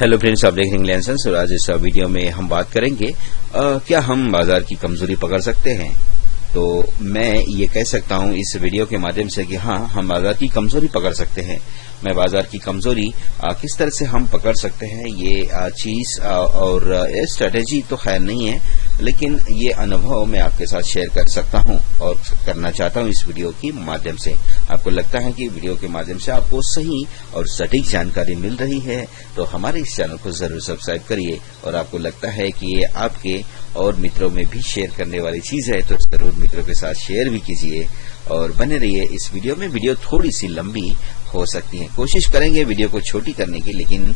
Hello friends, आप देख रहे हैं लेंसेंस और आज इस वीडियो में हम बात करेंगे क्या हम बाजार की कमजोरी पकड़ सकते हैं। तो मैं ये कह सकता हूं इस वीडियो के माध्यम से कि हाँ, हम बाजार की कमजोरी पकड़ सकते हैं। मैं बाजार की कमजोरी किस तरह से हम पकड़ सकते हैं ये चीज और स्ट्रेटेजी तो खैर नहीं है, लेकिन ये अनुभव मैं आपके साथ शेयर कर सकता हूं और करना चाहता हूं इस वीडियो के माध्यम से। आपको लगता है कि वीडियो के माध्यम से आपको सही और सटीक जानकारी मिल रही है तो हमारे इस चैनल को जरूर सब्सक्राइब करिए, और आपको लगता है कि ये आपके और मित्रों में भी शेयर करने वाली चीज है तो जरूर मित्रों के साथ शेयर भी कीजिए और बने रहिए इस वीडियो में। वीडियो थोड़ी सी लंबी हो सकती है, कोशिश करेंगे वीडियो को छोटी करने की, लेकिन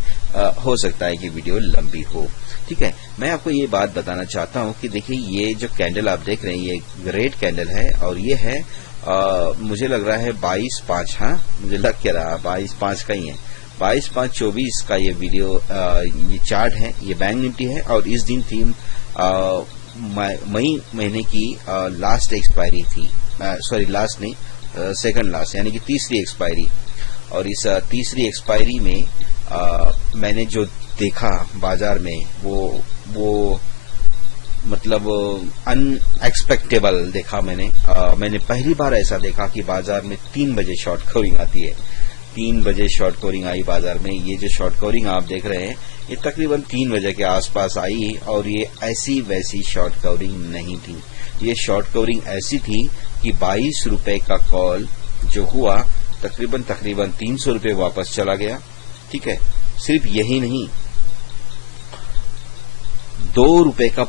हो सकता है कि वीडियो लंबी हो। ठीक है, मैं आपको ये बात बताना चाहता हूँ कि देखिए ये जो कैंडल आप देख रहे हैं ये रेड कैंडल है और ये है मुझे लग रहा है 22/5। हाँ, मुझे लग क्या रहा 22/5 का ही है, 22/5/24 का ये वीडियो ये चार्ट है। ये बैंक निफ्टी है और इस दिन थीम मई महीने की लास्ट एक्सपायरी थी, सॉरी लास्ट नहीं, सेकंड लास्ट, यानी कि तीसरी एक्सपायरी। और इस तीसरी एक्सपायरी में मैंने जो देखा बाजार में वो मतलब अनएक्सपेक्टेबल देखा मैंने पहली बार ऐसा देखा कि बाजार में 3 बजे शॉर्ट कवरिंग आती है। 3 बजे शॉर्ट कवरिंग आई बाजार में। ये जो शॉर्ट कवरिंग आप देख रहे हैं ये तकरीबन 3 बजे के आसपास आई और ये ऐसी वैसी शॉर्ट कवरिंग नहीं थी। ये शॉर्ट कवरिंग ऐसी थी कि 22 रुपए का कॉल जो हुआ तकरीबन 300 रुपए वापस चला गया। ठीक है, सिर्फ यही नहीं, 2 रुपए का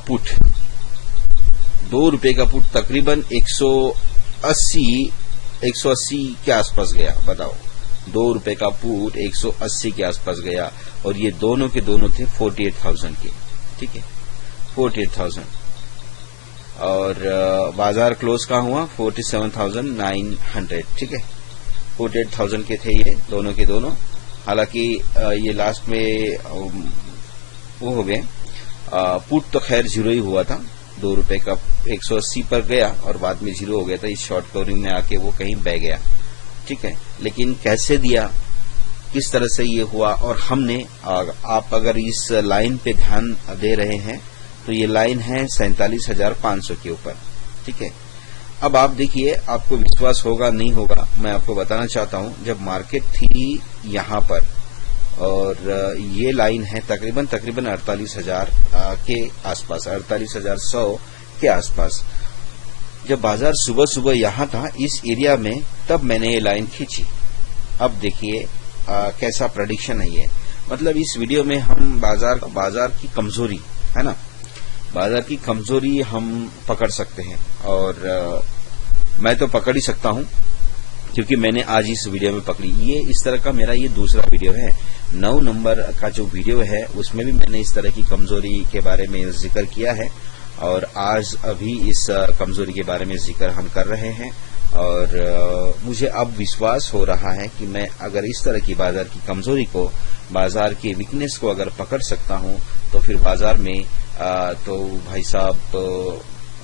पुट तकरीबन 180 के आसपास गया। बताओ, 2 रुपए का पुट 180 के आसपास गया और ये दोनों के दोनों थे 48,000 के। ठीक है, 48,000 और बाजार क्लोज का हुआ 47,900। ठीक है, 48,000 के थे ये दोनों के दोनों। हालांकि ये लास्ट में वो हो गए, पुट तो खैर जीरो ही हुआ था, 2 रुपए का 180 पर गया और बाद में जीरो हो गया था। इस शॉर्ट कवरिंग में आके वो कहीं बह गया। ठीक है, लेकिन कैसे दिया, किस तरह से ये हुआ, और हमने आप अगर इस लाइन पे ध्यान दे रहे हैं तो ये लाइन है 47,500 के ऊपर। ठीक है, अब आप देखिए, आपको विश्वास होगा नहीं होगा, मैं आपको बताना चाहता हूं। जब मार्केट थी यहां पर और ये लाइन है तकरीबन 48,000 के आसपास, 48,100 के आसपास। जब बाजार सुबह सुबह यहां था इस एरिया में, तब मैंने ये लाइन खींची। अब देखिए कैसा प्रेडिक्शन है ये। मतलब इस वीडियो में हम बाजार की कमजोरी है ना, बाजार की कमजोरी हम पकड़ सकते हैं और मैं तो पकड़ ही सकता हूं क्योंकि मैंने आज इस वीडियो में पकड़ी। ये इस तरह का मेरा ये दूसरा वीडियो है। 9 नंबर का जो वीडियो है उसमें भी मैंने इस तरह की कमजोरी के बारे में जिक्र किया है और आज अभी इस कमजोरी के बारे में जिक्र हम कर रहे हैं। और मुझे अब विश्वास हो रहा है कि मैं अगर इस तरह की बाजार की कमजोरी को, बाजार के वीकनेस को अगर पकड़ सकता हूं तो फिर बाजार में तो भाई साहब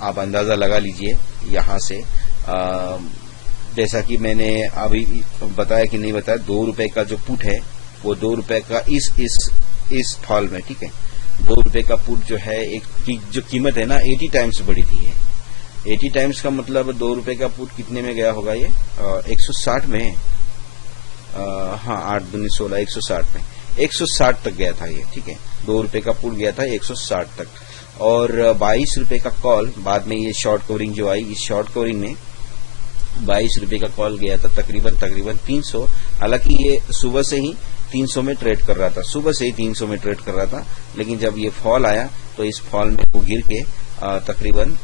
आप अंदाजा लगा लीजिए यहां से। जैसा कि मैंने अभी बताया कि नहीं बताया, 2 रुपए का जो पुट है वो 2 रुपए का इस फॉल में। ठीक है, 2 रुपए का पुट जो है एक जो कीमत है ना 80 टाइम्स बढ़ी थी है। 80 टाइम्स का मतलब 2 रुपए का पुट कितने में गया होगा ये 160 में। हाँ, 8 दूनी 16, 160 में, 160 तक गया था ये। ठीक है, 2 रुपए का पुट गया था 160 तक और 22 रुपए का कॉल बाद में ये शॉर्ट कवरिंग जो आई, इस शॉर्ट कवरिंग में 22 रुपए का कॉल गया था तकरीबन 300। हालांकि ये सुबह से ही 300 में ट्रेड कर रहा था, सुबह से ही 300 में ट्रेड कर रहा था, लेकिन जब ये फॉल आया तो इस फॉल में वो गिर के तकरीबन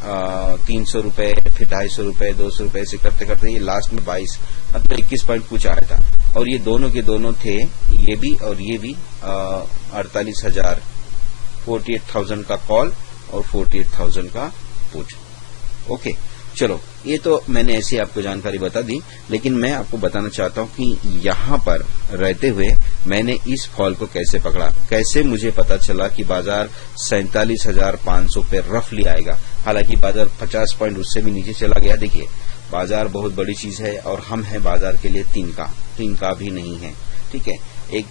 300 रुपए, फिर 250 रुपए, 200 रुपए से करते करते ये लास्ट में 22 मतलब 21 पॉइंट कुछ आया था। और ये दोनों के दोनों थे, ये भी और ये भी 48,000, 48,000 का कॉल और 48,000 का पुट। ओके, चलो ये तो मैंने ऐसी आपको जानकारी बता दी, लेकिन मैं आपको बताना चाहता हूं कि यहां पर रहते हुए मैंने इस फॉल को कैसे पकड़ा, कैसे मुझे पता चला कि बाजार 47,500 पे रफली आएगा। हालांकि बाजार 50 पॉइंट उससे भी नीचे चला गया। देखिए, बाजार बहुत बड़ी चीज है और हम हैं बाजार के लिए तीन का भी नहीं है। ठीक है, एक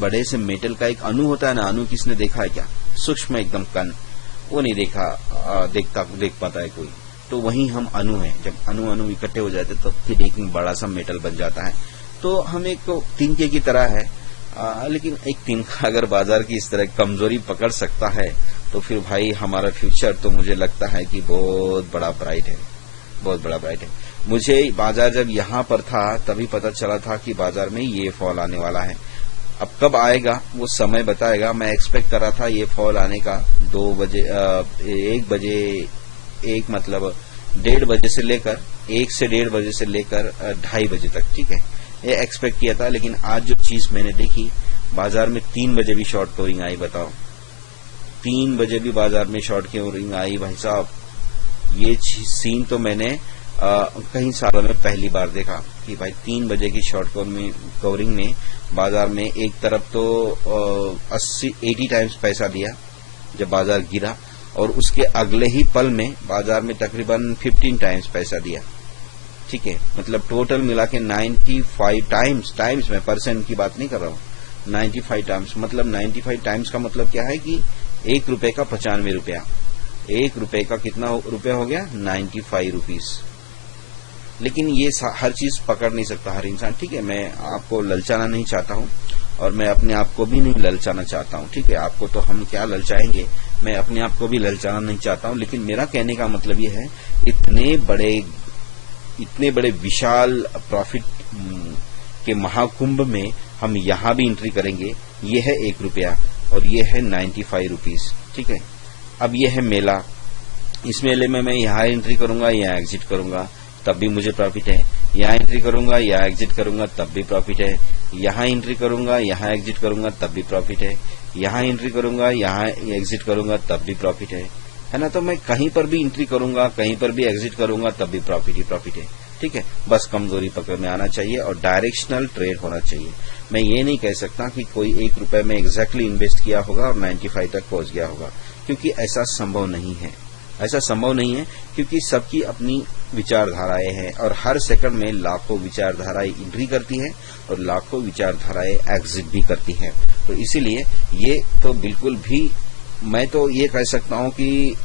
बड़े से मेटल का एक अणु होता है ना, अणु किसने देखा है क्या? सूक्ष्म एकदम कण, वो नहीं देख पाता है कोई। तो वही हम अणु हैं। जब अणु इकट्ठे हो जाते तो फिर एक बड़ा सा मेटल बन जाता है। तो हम एक तिनके की तरह है, लेकिन एक तिनका अगर बाजार की इस तरह कमजोरी पकड़ सकता है तो फिर भाई हमारा फ्यूचर तो मुझे लगता है कि बहुत बड़ा ब्राइट है, बहुत बड़ा ब्राइट है। मुझे बाजार जब यहाँ पर था तभी पता चला था कि बाजार में ये फॉल आने वाला है। अब कब आएगा वो समय बताएगा। मैं एक्सपेक्ट कर रहा था ये फॉल आने का 2 बजे, 1 बजे, 1:30 बजे से लेकर 1 से 1:30 बजे से लेकर 2:30 बजे तक, ठीक है, ये एक्सपेक्ट किया था। लेकिन आज जो चीज मैंने देखी, बाजार में 3 बजे भी शॉर्ट कवरिंग आई। बताओ, 3 बजे भी बाजार में शॉर्ट कवरिंग आई। भाई साहब, ये सीन तो मैंने कई सालों में पहली बार देखा कि भाई 3 बजे की शॉर्ट कवरिंग में बाजार में एक तरफ तो 80 टाइम्स पैसा दिया जब बाजार गिरा, और उसके अगले ही पल में बाजार में तकरीबन 15 टाइम्स पैसा दिया। ठीक है, मतलब टोटल मिला के 95 टाइम्स, मैं परसेंट की बात नहीं कर रहा हूँ, 95 टाइम्स। मतलब 95 टाइम्स का मतलब क्या है कि 1 रुपए का 95 रुपया, 1 रुपए का कितना रुपया हो गया? 95 रुपीस। लेकिन ये हर चीज पकड़ नहीं सकता हर इंसान। ठीक है, मैं आपको ललचाना नहीं चाहता हूँ और मैं अपने आप को भी नहीं ललचाना चाहता हूँ। ठीक है, आपको तो हम क्या ललचाएंगे, मैं अपने आप को भी ललचाना नहीं चाहता हूँ। लेकिन मेरा कहने का मतलब ये है, इतने बड़े विशाल प्रॉफिट के महाकुंभ में हम यहाँ भी एंट्री करेंगे। ये है 1 रुपया और ये है 95 रुपीस। ठीक है, अब ये है मेला। इस मेले में मैं यहाँ एंट्री करूंगा, यहाँ एग्जिट करूंगा, तब भी मुझे प्रॉफिट है। यहाँ एंट्री करूंगा, यहाँ एग्जिट करूंगा, तब भी प्रॉफिट है। यहाँ एंट्री करूंगा, यहाँ एग्जिट करूंगा, तब भी प्रॉफिट है। यहाँ एंट्री करूंगा, यहाँ एग्जिट करूंगा, तब भी प्रॉफिट है ना। तो मैं कहीं पर भी एंट्री करूंगा, कहीं पर भी एग्जिट करूंगा, तब भी प्रॉफिट ही प्रॉफिट है। ठीक है, बस कमजोरी पकड़ में आना चाहिए और डायरेक्शनल ट्रेड होना चाहिए। मैं ये नहीं कह सकता कि कोई 1 रुपए में एग्जैक्टली इन्वेस्ट किया होगा और 95 तक पहुंच गया होगा, क्योंकि ऐसा संभव नहीं है। ऐसा संभव नहीं है क्योंकि सबकी अपनी विचारधाराएं हैं और हर सेकंड में लाखों विचारधाराएं एंट्री करती है और लाखों विचारधाराएं एग्जिट भी करती हैं। तो इसीलिए ये तो बिल्कुल भी, मैं तो ये कह सकता हूं कि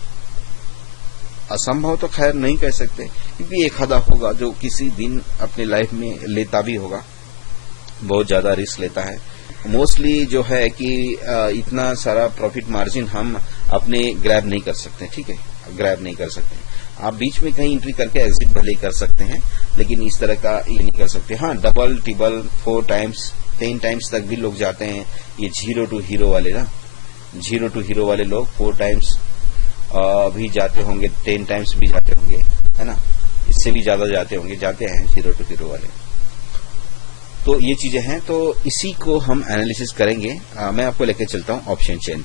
असंभव तो खैर नहीं कह सकते, क्योंकि एक आधा होगा जो किसी दिन अपनी लाइफ में लेता भी होगा, बहुत ज्यादा रिस्क लेता है। मोस्टली जो है कि इतना सारा प्रॉफिट मार्जिन हम अपने ग्रैब नहीं कर सकते। ठीक है, ग्रैब नहीं कर सकते। आप बीच में कहीं एंट्री करके एग्जिट भले कर सकते हैं, लेकिन इस तरह का ये नहीं कर सकते। हाँ, डबल ट्रिपल 4 टाइम्स 10 टाइम्स तक भी लोग जाते हैं। ये 0 टू हीरो वाले ना, 0 टू हीरो वाले लोग 4 टाइम्स भी जाते होंगे, 10 टाइम्स भी जाते होंगे, है ना, इससे भी ज्यादा जाते हैं 0 टू हीरो वाले। तो ये चीजें हैं, तो इसी को हम एनालिसिस करेंगे। मैं आपको लेके चलता हूं ऑप्शन चेन।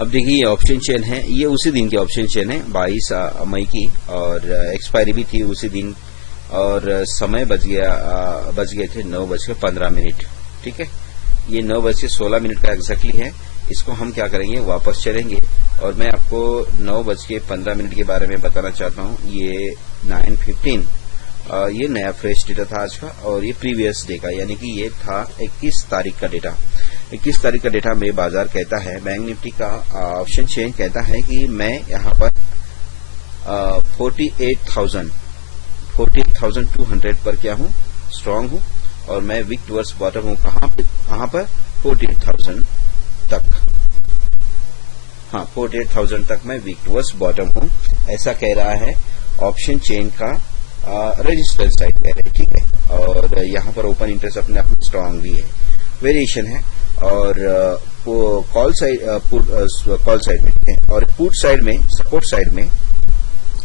अब देखिए, ये ऑप्शन चेन है, ये उसी दिन की ऑप्शन चेन है 22 मई की, और एक्सपायरी भी थी उसी दिन, और समय बच गए थे 9:15। ठीक है, ये 9:16 का एग्जैक्टली है। इसको हम क्या करेंगे, वापस चलेंगे और मैं आपको 9:15 के बारे में बताना चाहता हूँ। ये 9:15, ये नया फ्रेश डेटा था आज का, और ये प्रीवियस डे का, यानी कि ये था 21 तारीख का डेटा। 21 तारीख का डेटा में बाजार कहता है, बैंक निफ्टी का ऑप्शन चेन कहता है कि मैं यहाँ पर 48,200 पर क्या हूँ, स्ट्रांग हूँ, और मैं वीक टुवर्ड्स बॉटम हूँ। कहाँ पर? 48,000 तक। हाँ, 48,000 तक मैं वीक टुवर्ड्स बॉटम हूँ, ऐसा कह रहा है ऑप्शन चेन का रजिस्टर साइड कह रहे। ठीक है, और यहाँ पर ओपन इंटरेस्ट अपने आप में स्ट्रांग भी है, वेरिएशन है। और कॉल साइड में, ठीक है, और पुट साइड में,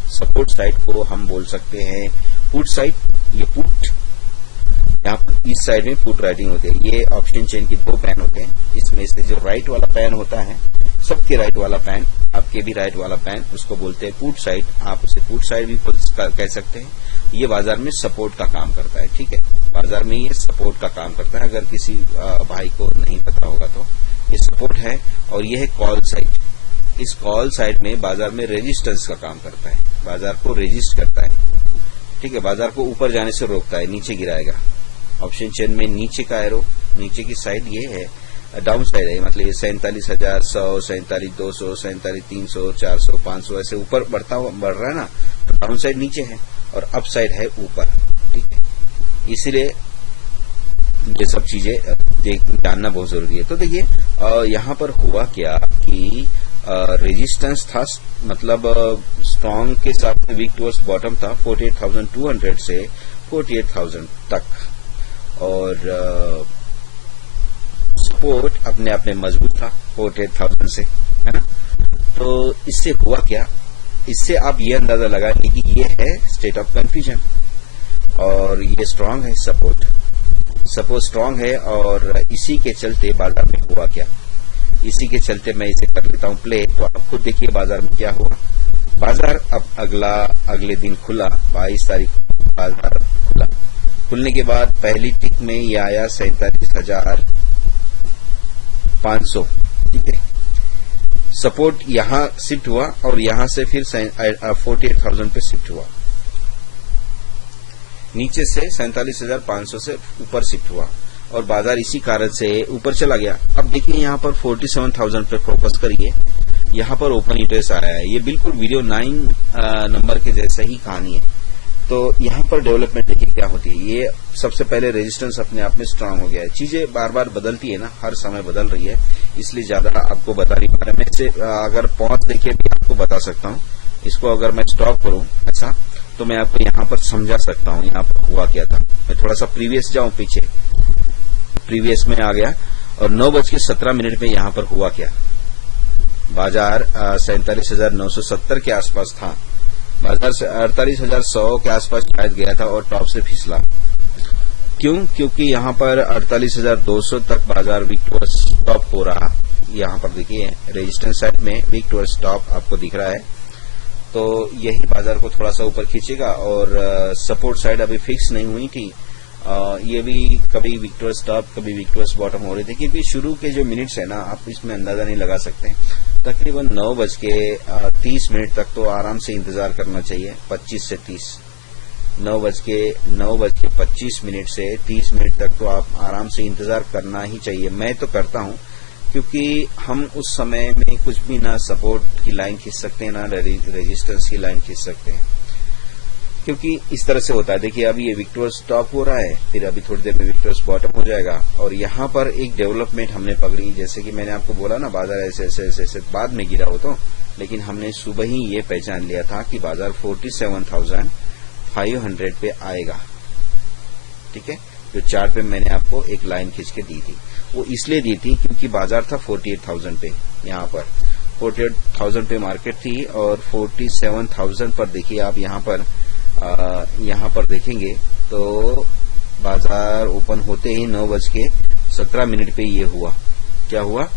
सपोर्ट साइड को हम बोल सकते हैं पुट साइड। ये पुट, यहाँ पर इस साइड में पुट राइटिंग होती है। ये ऑप्शन चेन की 2 पैन होते हैं, इसमें से जो राइट वाला पैन होता है, सबके राइट वाला पैन, आपके भी राइट वाला पैन, उसको बोलते हैं पुट साइड। आप उसे पुट साइड भी कह सकते हैं। ये बाजार में सपोर्ट का काम करता है। ठीक है, बाजार में ये सपोर्ट का काम करता है। अगर किसी भाई को नहीं पता होगा तो ये सपोर्ट है। और ये है कॉल साइड। इस कॉल साइड में बाजार में रेजिस्टेंस का काम करता है, बाजार को रेजिस्ट करता है। ठीक है, बाजार को ऊपर जाने से रोकता है, नीचे गिराएगा। ऑप्शन चेन में नीचे का एरो, नीचे की साइड ये है, डाउन साइड है, मतलब ये 47,100, 47,200, 47,300, 400, 500 ऐसे ऊपर बढ़ रहा है ना, तो डाउन साइड नीचे है और अप साइड है ऊपर। ठीक है, इसीलिए ये सब चीजें जानना बहुत जरूरी है। तो देखिए यहाँ पर हुआ क्या कि रेजिस्टेंस था, मतलब स्ट्रॉन्ग के साथ में वीक टुवर्ड्स बॉटम था 48,200 से 48,000 तक, और सपोर्ट अपने आप में मजबूत था 48,000 से, है ना। तो इससे हुआ क्या, इससे आप ये अंदाजा लगा लें कि ये है स्टेट ऑफ कंफ्यूजन और ये स्ट्रांग है, सपोर्ट स्ट्रांग है, और इसी के चलते बाजार में हुआ क्या, इसी के चलते मैं इसे कर लेता हूं प्ले। तो आप खुद देखिए बाजार में क्या हुआ। बाजार अब अगले दिन खुला, 22 तारीख बाजार खुला। खुलने के बाद पहली टिक में ये आया 47,500। ठीक है, सपोर्ट यहां शिफ्ट हुआ और यहां से फिर 48,000 पे शिफ्ट हुआ, नीचे से 47,500 से ऊपर शिफ्ट हुआ और बाजार इसी कारण से ऊपर चला गया। अब देखिए यहाँ पर 47,000 पे फोकस करिए, यहाँ पर ओपन इंटरेस्ट आया है, ये बिल्कुल वीडियो 9 नंबर के जैसा ही कहानी है। तो यहाँ पर डेवलपमेंट देखिए क्या होती है। ये सबसे पहले रेजिस्टेंस अपने आप में स्ट्रांग हो गया है। चीजें बार बार बदलती है ना, हर समय बदल रही है, इसलिए ज्यादा आपको बता नहीं पा रहा। मैं इसे अगर पहुंच देखिए भी आपको बता सकता हूँ, इसको अगर मैं स्टॉप करूं अच्छा तो मैं आपको यहाँ पर समझा सकता हूँ यहाँ पर हुआ क्या था। मैं थोड़ा सा प्रीवियस जाऊं, पीछे प्रीवियस में आ गया और 9:17 पे यहाँ पर हुआ क्या। बाजार 47,970 के आसपास था, बाजार से 48,100 के आसपास शायद गया था और टॉप से फिसला। क्यों? क्योंकि यहाँ पर 48,200 तक बाजार वीक टुवर्ड्स टॉप हो रहा। यहाँ पर देखिए रेजिस्टेंस साइड में वीक टुवर्ड्स टॉप आपको दिख रहा है, तो यही बाजार को थोड़ा सा ऊपर खींचेगा। और सपोर्ट साइड अभी फिक्स नहीं हुई थी, ये भी कभी वीक टुवर्ड्स टॉप कभी वीक टुवर्ड्स बॉटम हो रहे थे, क्योंकि शुरू के जो मिनट्स है ना आप इसमें अंदाजा नहीं लगा सकते। तकरीबन 9:30 तक तो आराम से इंतजार करना चाहिए, 25 से 30, 9:25 से 30 मिनट तक तो आप आराम से इंतजार करना ही चाहिए। मैं तो करता हूं, क्योंकि हम उस समय में कुछ भी ना सपोर्ट की लाइन खींच सकते हैं ना रेजिस्टेंस की लाइन खींच सकते हैं, क्योंकि इस तरह से होता है। देखिए अभी ये विक टुवर्ड्स टॉप हो रहा है, फिर अभी थोड़ी देर में विक टुवर्ड्स बॉटम हो जाएगा और यहाँ पर एक डेवलपमेंट हमने पकड़ी। जैसे कि मैंने आपको बोला ना बाजार ऐसे बाद में गिरा हो तो, लेकिन हमने सुबह ही ये पहचान लिया था कि बाजार 47,500 पे आएगा। ठीक है, जो चार्ट पे मैंने आपको एक लाइन खींच के दी थी, वो इसलिए दी थी क्योंकि बाजार था 48,000 पे, यहाँ पर 48,000 पे मार्केट थी और 47,000 पर देखिए आप यहाँ पर देखेंगे तो बाजार ओपन होते ही 9:17 पे ये हुआ। क्या हुआ?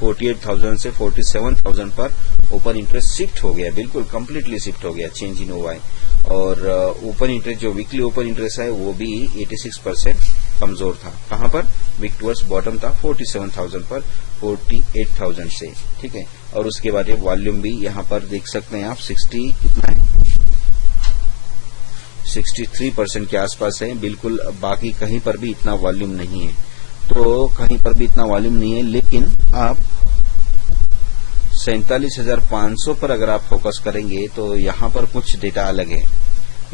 48,000 से 47,000 पर ओपन इंटरेस्ट शिफ्ट हो गया, बिल्कुल कंप्लीटली शिफ्ट हो गया, चेंज इन ओवाई। और ओपन इंटरेस्ट जो वीकली ओपन इंटरेस्ट है वो भी 86% कमजोर था। कहां पर? वीक टुवर्ड्स बॉटम था 47,000 पर 48,000 से। ठीक है, और उसके बाद ये वॉल्यूम भी यहां पर देख सकते हैं आप, 63% के आसपास है, बिल्कुल। बाकी कहीं पर भी इतना वॉल्यूम नहीं है, तो कहीं पर भी इतना वॉल्यूम नहीं है। लेकिन आप 47,500 पर अगर आप फोकस करेंगे तो यहाँ पर कुछ डेटा अलग है।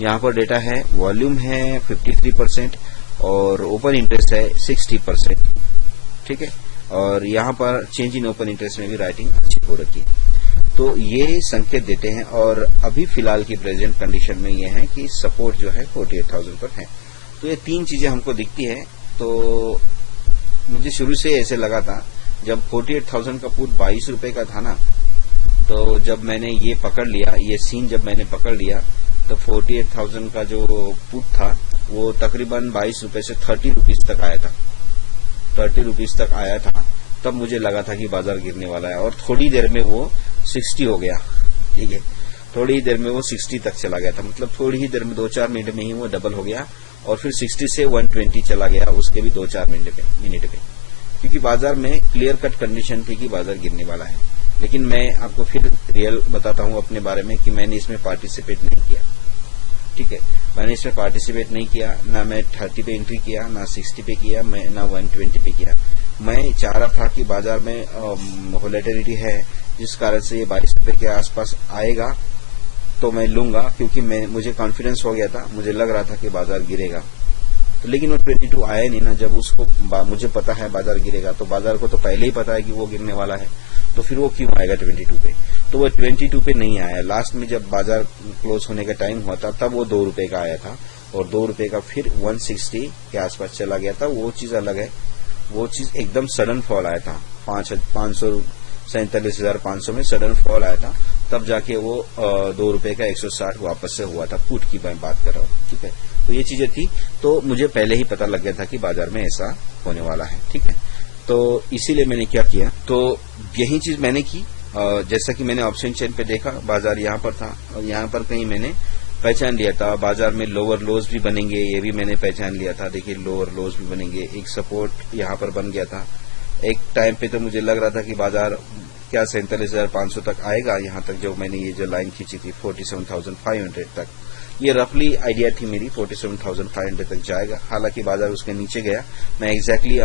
यहाँ पर डेटा है, वॉल्यूम है 53% और ओपन इंटरेस्ट है 60%। ठीक है, और यहाँ पर चेंज इन ओपन इंटरेस्ट में भी राइटिंग अच्छी हो रखी है। तो ये संकेत देते हैं और अभी फिलहाल की प्रेजेंट कंडीशन में ये है कि सपोर्ट जो है 48,000 पर है। तो ये तीन चीजें हमको दिखती है। तो मुझे शुरू से ऐसे लगा था, जब 48,000 का पुट 22 रुपए का था ना, तो जब मैंने ये पकड़ लिया, ये सीन जब मैंने पकड़ लिया तो 48,000 का जो पुट था वो तकरीबन 22 रुपए से 30 रुपीज तक आया था, 30 रुपीज तक आया था। तब मुझे लगा था कि बाजार गिरने वाला है और थोड़ी देर में वो 60 हो गया। ठीक है, थोड़ी ही देर में वो 60 तक चला गया था, मतलब थोड़ी ही देर में 2-4 मिनट में ही वो डबल हो गया और फिर 60 से 120 चला गया, उसके भी 2-4 मिनट पे, क्योंकि बाजार में क्लियर कट कंडीशन थी कि बाजार गिरने वाला है। लेकिन मैं आपको फिर रियल बताता हूं अपने बारे में कि मैंने इसमें पार्टिसिपेट नहीं किया। ठीक है, मैंने इसमें पार्टिसिपेट नहीं किया, ना मैं 30 पे एंट्री किया, ना 60 पे किया, मैं ना 120 पे किया। मैं चाह रहा था कि बाजार में वोलेटिलिटी है, जिस कारण से ये 22 रुपए के आसपास आएगा तो मैं लूंगा, क्योंकि मुझे कॉन्फिडेंस हो गया था, मुझे लग रहा था कि बाजार गिरेगा। तो लेकिन वो 22 आया नहीं ना। जब उसको मुझे पता है बाजार गिरेगा, तो बाजार को तो पहले ही पता है कि वो गिरने वाला है, तो फिर वो क्यों आएगा 22 पे? तो वो 22 पे नहीं आया। लास्ट में जब बाजार क्लोज होने का टाइम हुआ था तब वो 2 रुपए का आया था, और 2 रुपए का फिर 160 के आसपास चला गया था। वो चीज अलग है, वो चीज एकदम सडन फॉल आया था, 47,500 में सडन फॉल आया था, तब जाके वो 2 रुपए का 160 वापस से हुआ था। पुट की मैं बात कर रहा हूँ, ठीक है। तो ये चीजें थी, तो मुझे पहले ही पता लग गया था कि बाजार में ऐसा होने वाला है, ठीक है। तो इसीलिए मैंने क्या किया, तो यही चीज मैंने की। जैसा कि मैंने ऑप्शन चेन पे देखा, बाजार यहाँ पर था और यहाँ पर कहीं मैंने पहचान लिया था बाजार में लोअर लोज भी बनेंगे, ये भी मैंने पहचान लिया था। देखिए लोअर लोज भी बनेंगे, एक सपोर्ट यहाँ पर बन गया था। एक टाइम पे तो मुझे लग रहा था कि बाजार क्या 47,500 तक आएगा, यहाँ तक जो मैंने ये जो लाइन खींची थी 47,500 तक, ये रफली आइडिया थी मेरी, 47,500 तक जाएगा। हालांकि बाजार उसके नीचे गया। मैं एग्जैक्टली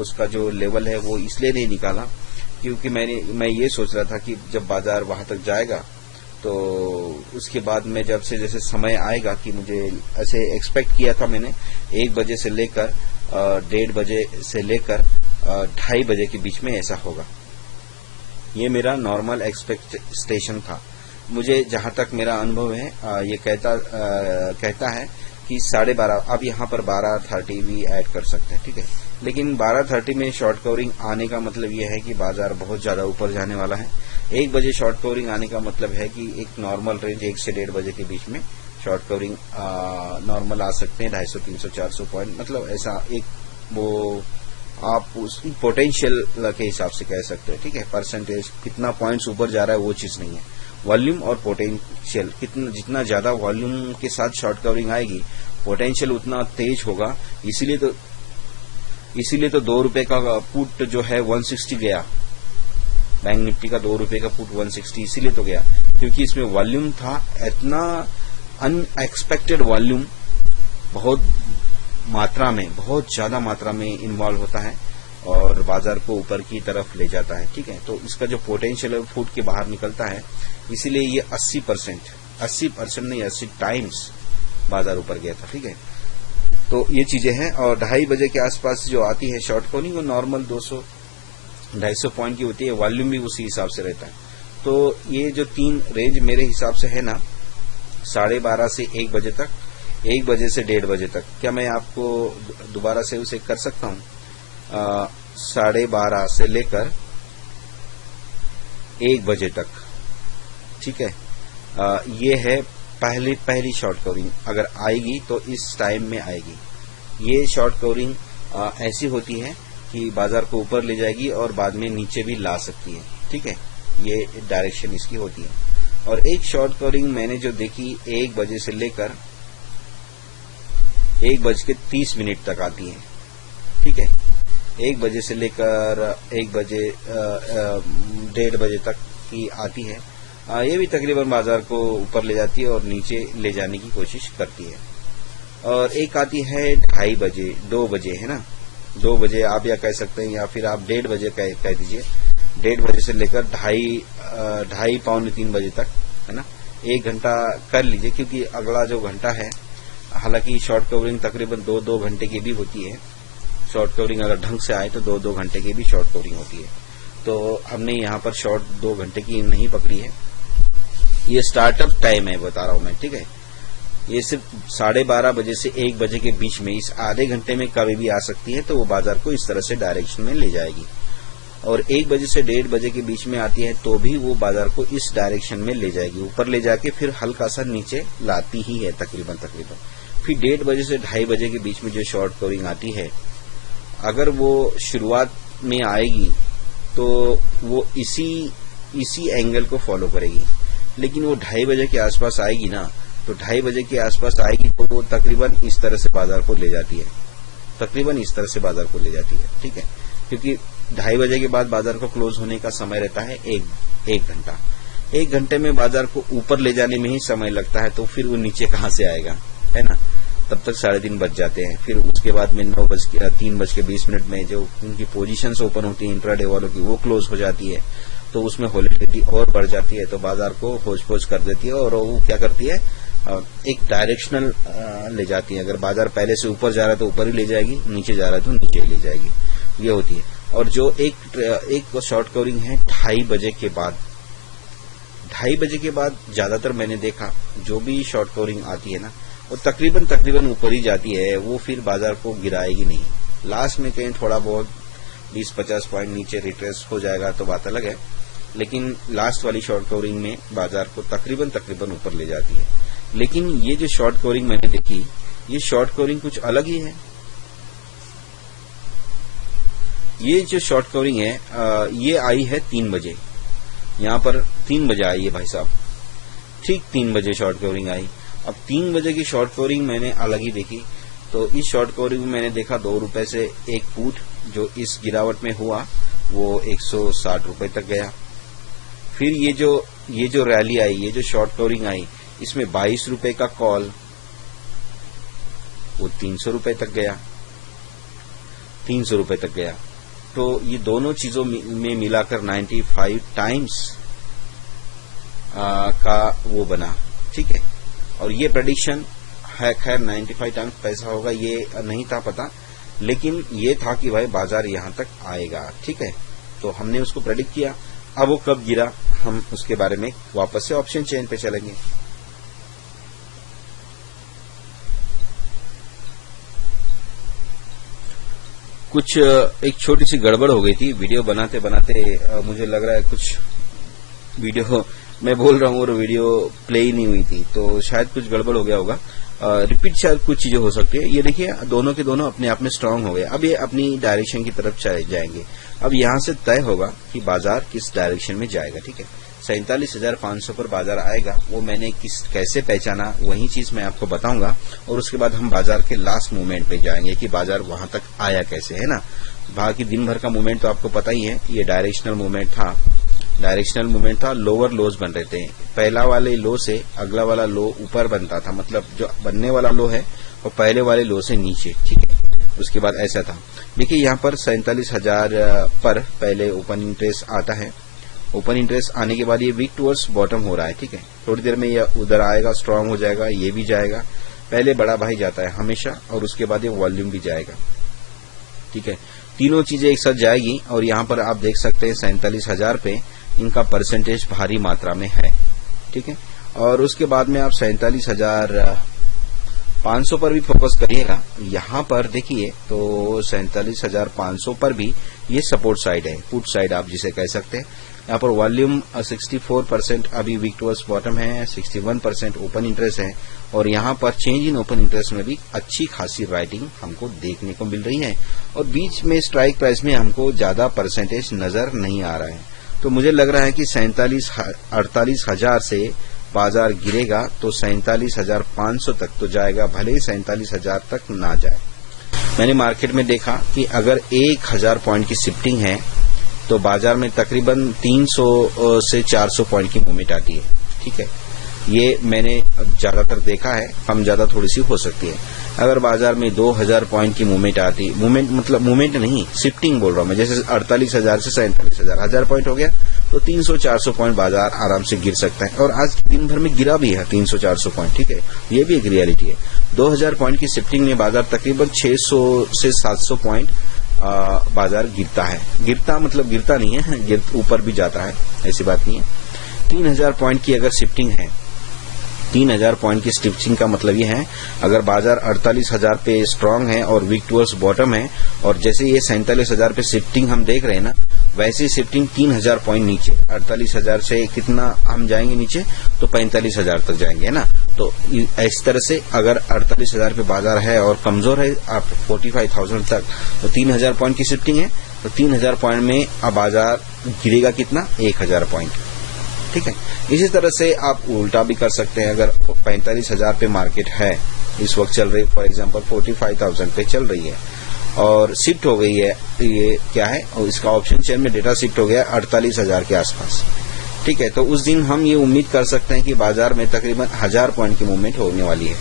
उसका जो लेवल है वो इसलिए नहीं निकाला क्योंकि मैं ये सोच रहा था कि जब बाजार वहां तक जाएगा तो उसके बाद में जब से जैसे समय आएगा कि मुझे ऐसे एक्सपेक्ट किया था मैंने 1 बजे से लेकर 1:30 बजे से लेकर 2:30 बजे के बीच में ऐसा होगा। ये मेरा नॉर्मल एक्सपेक्टेशन था। मुझे जहां तक मेरा अनुभव है ये कहता है कि 12:30, अब यहाँ पर 12:30 भी ऐड कर सकते हैं, ठीक है। लेकिन 12:30 में शॉर्ट कवरिंग आने का मतलब ये है कि बाजार बहुत ज्यादा ऊपर जाने वाला है। 1 बजे शॉर्ट कवरिंग आने का मतलब है कि एक नॉर्मल रेंज 1 से 1:30 बजे के बीच में शॉर्ट कवरिंग नॉर्मल आ सकते हैं 250, 300, 400 पॉइंट, मतलब ऐसा एक वो आप उस पोटेंशियल के हिसाब से कह सकते हैं, ठीक है। परसेंटेज कितना पॉइंट्स ऊपर जा रहा है वो चीज नहीं है, वॉल्यूम और पोटेंशियल जितना ज्यादा वॉल्यूम के साथ शॉर्ट कवरिंग आएगी पोटेंशियल उतना तेज होगा। इसीलिए तो 2 रुपए का पुट जो है 160 गया, बैंक निफ्टी का 2 रुपए का पुट 160 इसीलिए तो गया क्योंकि इसमें वॉल्यूम था, इतना अनएक्सपेक्टेड वॉल्यूम, बहुत मात्रा में, बहुत ज्यादा मात्रा में इन्वॉल्व होता है और बाजार को ऊपर की तरफ ले जाता है, ठीक है। तो इसका जो पोटेंशियल है फुट के बाहर निकलता है, इसीलिए ये 80% नहीं 80 टाइम्स बाजार ऊपर गया था, ठीक है। तो ये चीजें हैं। और 2:30 बजे के आसपास जो आती है शॉर्ट कवरिंग वो नॉर्मल 200-250 पॉइंट की होती है, वॉल्यूम भी उसी हिसाब से रहता है। तो ये जो 3 रेंज मेरे हिसाब से है ना, 12:30 से 1 बजे तक, 1 बजे से 1:30 बजे तक, क्या मैं आपको दोबारा से उसे कर सकता हूँ? 12:30 से लेकर 1 बजे तक, ठीक है। ये है पहली शॉर्ट कवरिंग, अगर आएगी तो इस टाइम में आएगी। ये शॉर्ट कवरिंग ऐसी होती है कि बाजार को ऊपर ले जाएगी और बाद में नीचे भी ला सकती है, ठीक है। ये डायरेक्शन इसकी होती है। और एक शॉर्ट कवरिंग मैंने जो देखी 1 बजे से लेकर 1:30 तक आती है, ठीक है। 1 बजे से लेकर 1 बजे 1:30 बजे तक की आती है। ये भी तकरीबन बाजार को ऊपर ले जाती है और नीचे ले जाने की कोशिश करती है। और एक आती है 2:30 बजे, 2 बजे, है ना, 2 बजे आप या कह सकते हैं, या फिर आप 1:30 बजे कह दीजिए। 1:30 बजे से लेकर 2:30 पौने 3 बजे तक, है ना, 1 घंटा कर लीजिए, क्योंकि अगला जो घंटा है, हालांकि शॉर्ट कवरिंग तकरीबन 2-2 घंटे की भी होती है। शॉर्ट कवरिंग अगर ढंग से आए तो 2-2 घंटे की भी शॉर्ट कवरिंग होती है। तो हमने यहाँ पर शॉर्ट 2 घंटे की नहीं पकड़ी है। ये स्टार्टअप टाइम है बता रहा हूं मैं, ठीक है। ये सिर्फ 12:30 बजे से 1 बजे के बीच में, इस आधे घंटे में कभी भी आ सकती है, तो वो बाजार को इस तरह से डायरेक्शन में ले जाएगी। और 1 बजे से 1:30 बजे के बीच में आती है तो भी वो बाजार को इस डायरेक्शन में ले जाएगी, ऊपर ले जाके फिर हल्का सा नीचे लाती ही है तकरीबन। फिर 1:30 बजे से 2:30 बजे के बीच में जो शॉर्ट कवरिंग आती है, अगर वो शुरुआत में आएगी तो वो इसी एंगल को फॉलो करेगी। लेकिन वो 2:30 बजे के आसपास आएगी ना, तो 2:30 बजे के आसपास आएगी तो वो तकरीबन इस तरह से बाजार को ले जाती है, ठीक है। क्योंकि 2:30 बजे के बाद बाजार को क्लोज होने का समय रहता है एक घंटा। 1 घंटे में बाजार को ऊपर ले जाने में ही समय लगता है, तो फिर वो नीचे कहां से आएगा, है ना, तब तक 3:30 बज जाते हैं। फिर उसके बाद में 3:20 में जो उनकी पोजीशंस ओपन होती है इंट्राडे वालों की, वो क्लोज हो जाती है, तो उसमें वोलेटिलिटी और बढ़ जाती है, तो बाजार को होज पोज कर देती है और वो क्या करती है, एक डायरेक्शनल ले जाती है। अगर बाजार पहले से ऊपर जा रहा है तो ऊपर ही ले जाएगी, नीचे जा रहा है तो नीचे ही ले जाएगी, ये होती है। और जो एक शॉर्ट कवरिंग है 2:30 बजे के बाद, 2:30 बजे के बाद ज्यादातर मैंने देखा जो भी शॉर्ट कवरिंग आती है ना, वो तकरीबन ऊपर ही जाती है, वो फिर बाजार को गिराएगी नहीं। लास्ट में कहीं थोड़ा बहुत 20-50 पॉइंट नीचे रिट्रेस हो जाएगा तो बात अलग है, लेकिन लास्ट वाली शॉर्ट कवरिंग में बाजार को तकरीबन ऊपर ले जाती है। लेकिन ये जो शॉर्ट कवरिंग मैंने देखी, ये शॉर्ट कवरिंग कुछ अलग ही है। ये जो शॉर्ट कवरिंग है ये आई है 3 बजे, यहाँ पर 3 बजे आई है भाई साहब, ठीक 3 बजे शॉर्ट कवरिंग आई। अब 3 बजे की शॉर्ट कवरिंग मैंने अलग ही देखी। तो इस शॉर्ट कवरिंग में मैंने देखा 2 रुपए से एक पुट जो इस गिरावट में हुआ वो 160 रुपए तक गया। फिर ये जो रैली आई, ये जो शॉर्ट कवरिंग आई, इसमें 22 रुपए का कॉल वो 300 रुपए तक गया, 300 रुपए तक गया। तो ये दोनों चीजों में मिलाकर 95 टाइम्स का वो बना, ठीक है। और ये प्रेडिक्शन है, खैर 95 टाइम्स पैसा होगा ये नहीं था पता, लेकिन ये था कि भाई बाजार यहां तक आएगा, ठीक है। तो हमने उसको प्रेडिक्ट किया। अब वो कब गिरा हम उसके बारे में वापस से ऑप्शन चेन पे चलेंगे। कुछ एक छोटी सी गड़बड़ हो गई थी वीडियो बनाते बनाते, मुझे लग रहा है कुछ वीडियो मैं बोल रहा हूँ और वीडियो प्ले ही नहीं हुई थी, तो शायद कुछ गड़बड़ हो गया होगा। रिपीट शायद कुछ चीजें हो सकती है। ये देखिए दोनों के दोनों अपने आप में स्ट्रांग हो गए। अब ये अपनी डायरेक्शन की तरफ चले जाएंगे। अब यहां से तय होगा कि बाजार किस डायरेक्शन में जाएगा, ठीक है। 47,500 पर बाजार आएगा, वो मैंने कैसे पहचाना वही चीज मैं आपको बताऊंगा, और उसके बाद हम बाजार के लास्ट मूवमेंट पे जाएंगे कि बाजार वहां तक आया कैसे, है ना। बाकी दिन भर का मूवमेंट तो आपको पता ही है, ये डायरेक्शनल मूवमेंट था। लोअर लोज बन रहे थे, पहला वाले लो से अगला वाला लो ऊपर बनता था, मतलब जो बनने वाला लो है वो पहले वाले लो से नीचे, ठीक है। उसके बाद ऐसा था। देखिए यहाँ पर 47,000 पर पहले ओपन इंटरेस्ट आता है। ओपन इंटरेस्ट आने के बाद ये वीक टूवर्ड्स बॉटम हो रहा है, ठीक है। थोड़ी देर में ये उधर आएगा, स्ट्रांग हो जाएगा, ये भी जाएगा। पहले बड़ा भाई जाता है हमेशा, और उसके बाद ये वॉल्यूम भी जाएगा, ठीक है। तीनों चीजें एक साथ जाएगी। और यहाँ पर आप देख सकते हैं 47,000 पे इनका परसेंटेज भारी मात्रा में है, ठीक है। और उसके बाद में आप 47,500 पर भी फोकस करिएगा। यहाँ पर देखिए तो 47,500 पर भी ये सपोर्ट साइड है, पुट साइड आप जिसे कह सकते हैं। यहाँ पर वॉल्यूम 64% अभी वीक टूवर्ड्स बॉटम है, 61% ओपन इंटरेस्ट है, और यहाँ पर चेंज इन ओपन इंटरेस्ट में भी अच्छी खासी राइटिंग हमको देखने को मिल रही है। और बीच में स्ट्राइक प्राइस में हमको ज्यादा परसेंटेज नजर नहीं आ रहा है। तो मुझे लग रहा है कि 48,000 से बाजार गिरेगा तो 47,500 तक तो जाएगा, भले ही 47,000 तक ना जाए। मैंने मार्केट में देखा कि अगर 1,000 पॉइंट की शिफ्टिंग है तो बाजार में तकरीबन 300 से 400 पॉइंट की मूवमेंट आती है, ठीक है। ये मैंने ज्यादातर देखा है, कम ज्यादा थोड़ी सी हो सकती है। अगर बाजार में 2,000 पॉइंट की मूवमेंट आती, मूवमेंट नहीं, शिफ्टिंग बोल रहा हूं मैं, जैसे 48,000 से 47,000, 1,000 पॉइंट हो गया तो 300-400 पॉइंट बाजार आराम से गिर सकता है। और आज दिन भर में गिरा भी है 300-400 पॉइंट, ठीक है। ये भी एक रियलिटी है। 2,000 पॉइंट की शिफ्टिंग में बाजार तकरीबन 600 से 700 पॉइंट बाजार गिरता है। गिरता मतलब गिरता नहीं है, ऊपर भी जाता है, ऐसी बात नहीं है। 3,000 पॉइंट की अगर शिफ्टिंग है, 3,000 पॉइंट की शिफ्टिंग का मतलब ये है, अगर बाजार 48,000 पे स्ट्रांग है और वीक टूवर्ड्स बॉटम है, और जैसे ये 47,000 पे शिफ्टिंग हम देख रहे हैं ना, वैसे शिफ्टिंग 3,000 पॉइंट नीचे, 48,000 से कितना हम जाएंगे नीचे, तो 45,000 तक जाएंगे, है ना। तो इस तरह से अगर 48,000 पे बाजार है और कमजोर है आप 45,000 तक, तो 3,000 पॉइंट की शिफ्टिंग है, तो 3,000 पॉइंट में अब बाजार गिरेगा कितना, 1,000 पॉइंट, ठीक है। इसी तरह से आप उल्टा भी कर सकते हैं। अगर 45,000 पे मार्केट है इस वक्त चल रही, फॉर एग्जांपल 45,000 पे चल रही है और शिफ्ट हो गई है, ये क्या है, और इसका ऑप्शन चेन में डेटा शिफ्ट हो गया 48,000 के आसपास, ठीक है। तो उस दिन हम ये उम्मीद कर सकते हैं कि बाजार में तकरीबन 1,000 पॉइंट की मूवमेंट होने वाली है।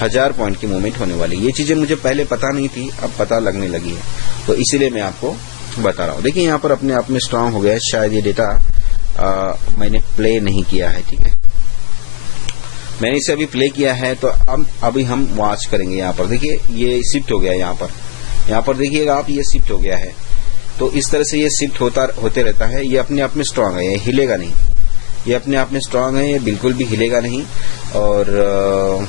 1000 पॉइंट की मूवमेंट होने वाली। ये चीजें मुझे पहले पता नहीं थी, अब पता लगने लगी है, तो इसीलिए मैं आपको बता रहा हूँ। देखिए यहाँ पर अपने आप में स्ट्रांग हो गया है। शायद ये डेटा मैंने प्ले नहीं किया है, ठीक है, मैंने इसे अभी प्ले किया है, तो अभी हम वॉच करेंगे। यहाँ पर देखिए ये शिफ्ट हो गया है, यहाँ पर देखिएगा आप, ये शिफ्ट हो गया है। तो इस तरह से ये शिफ्ट होते रहता है। ये अपने आप में स्ट्रांग है, ये हिलेगा नहीं, ये अपने आप में स्ट्रांग है, ये बिल्कुल भी हिलेगा नहीं। और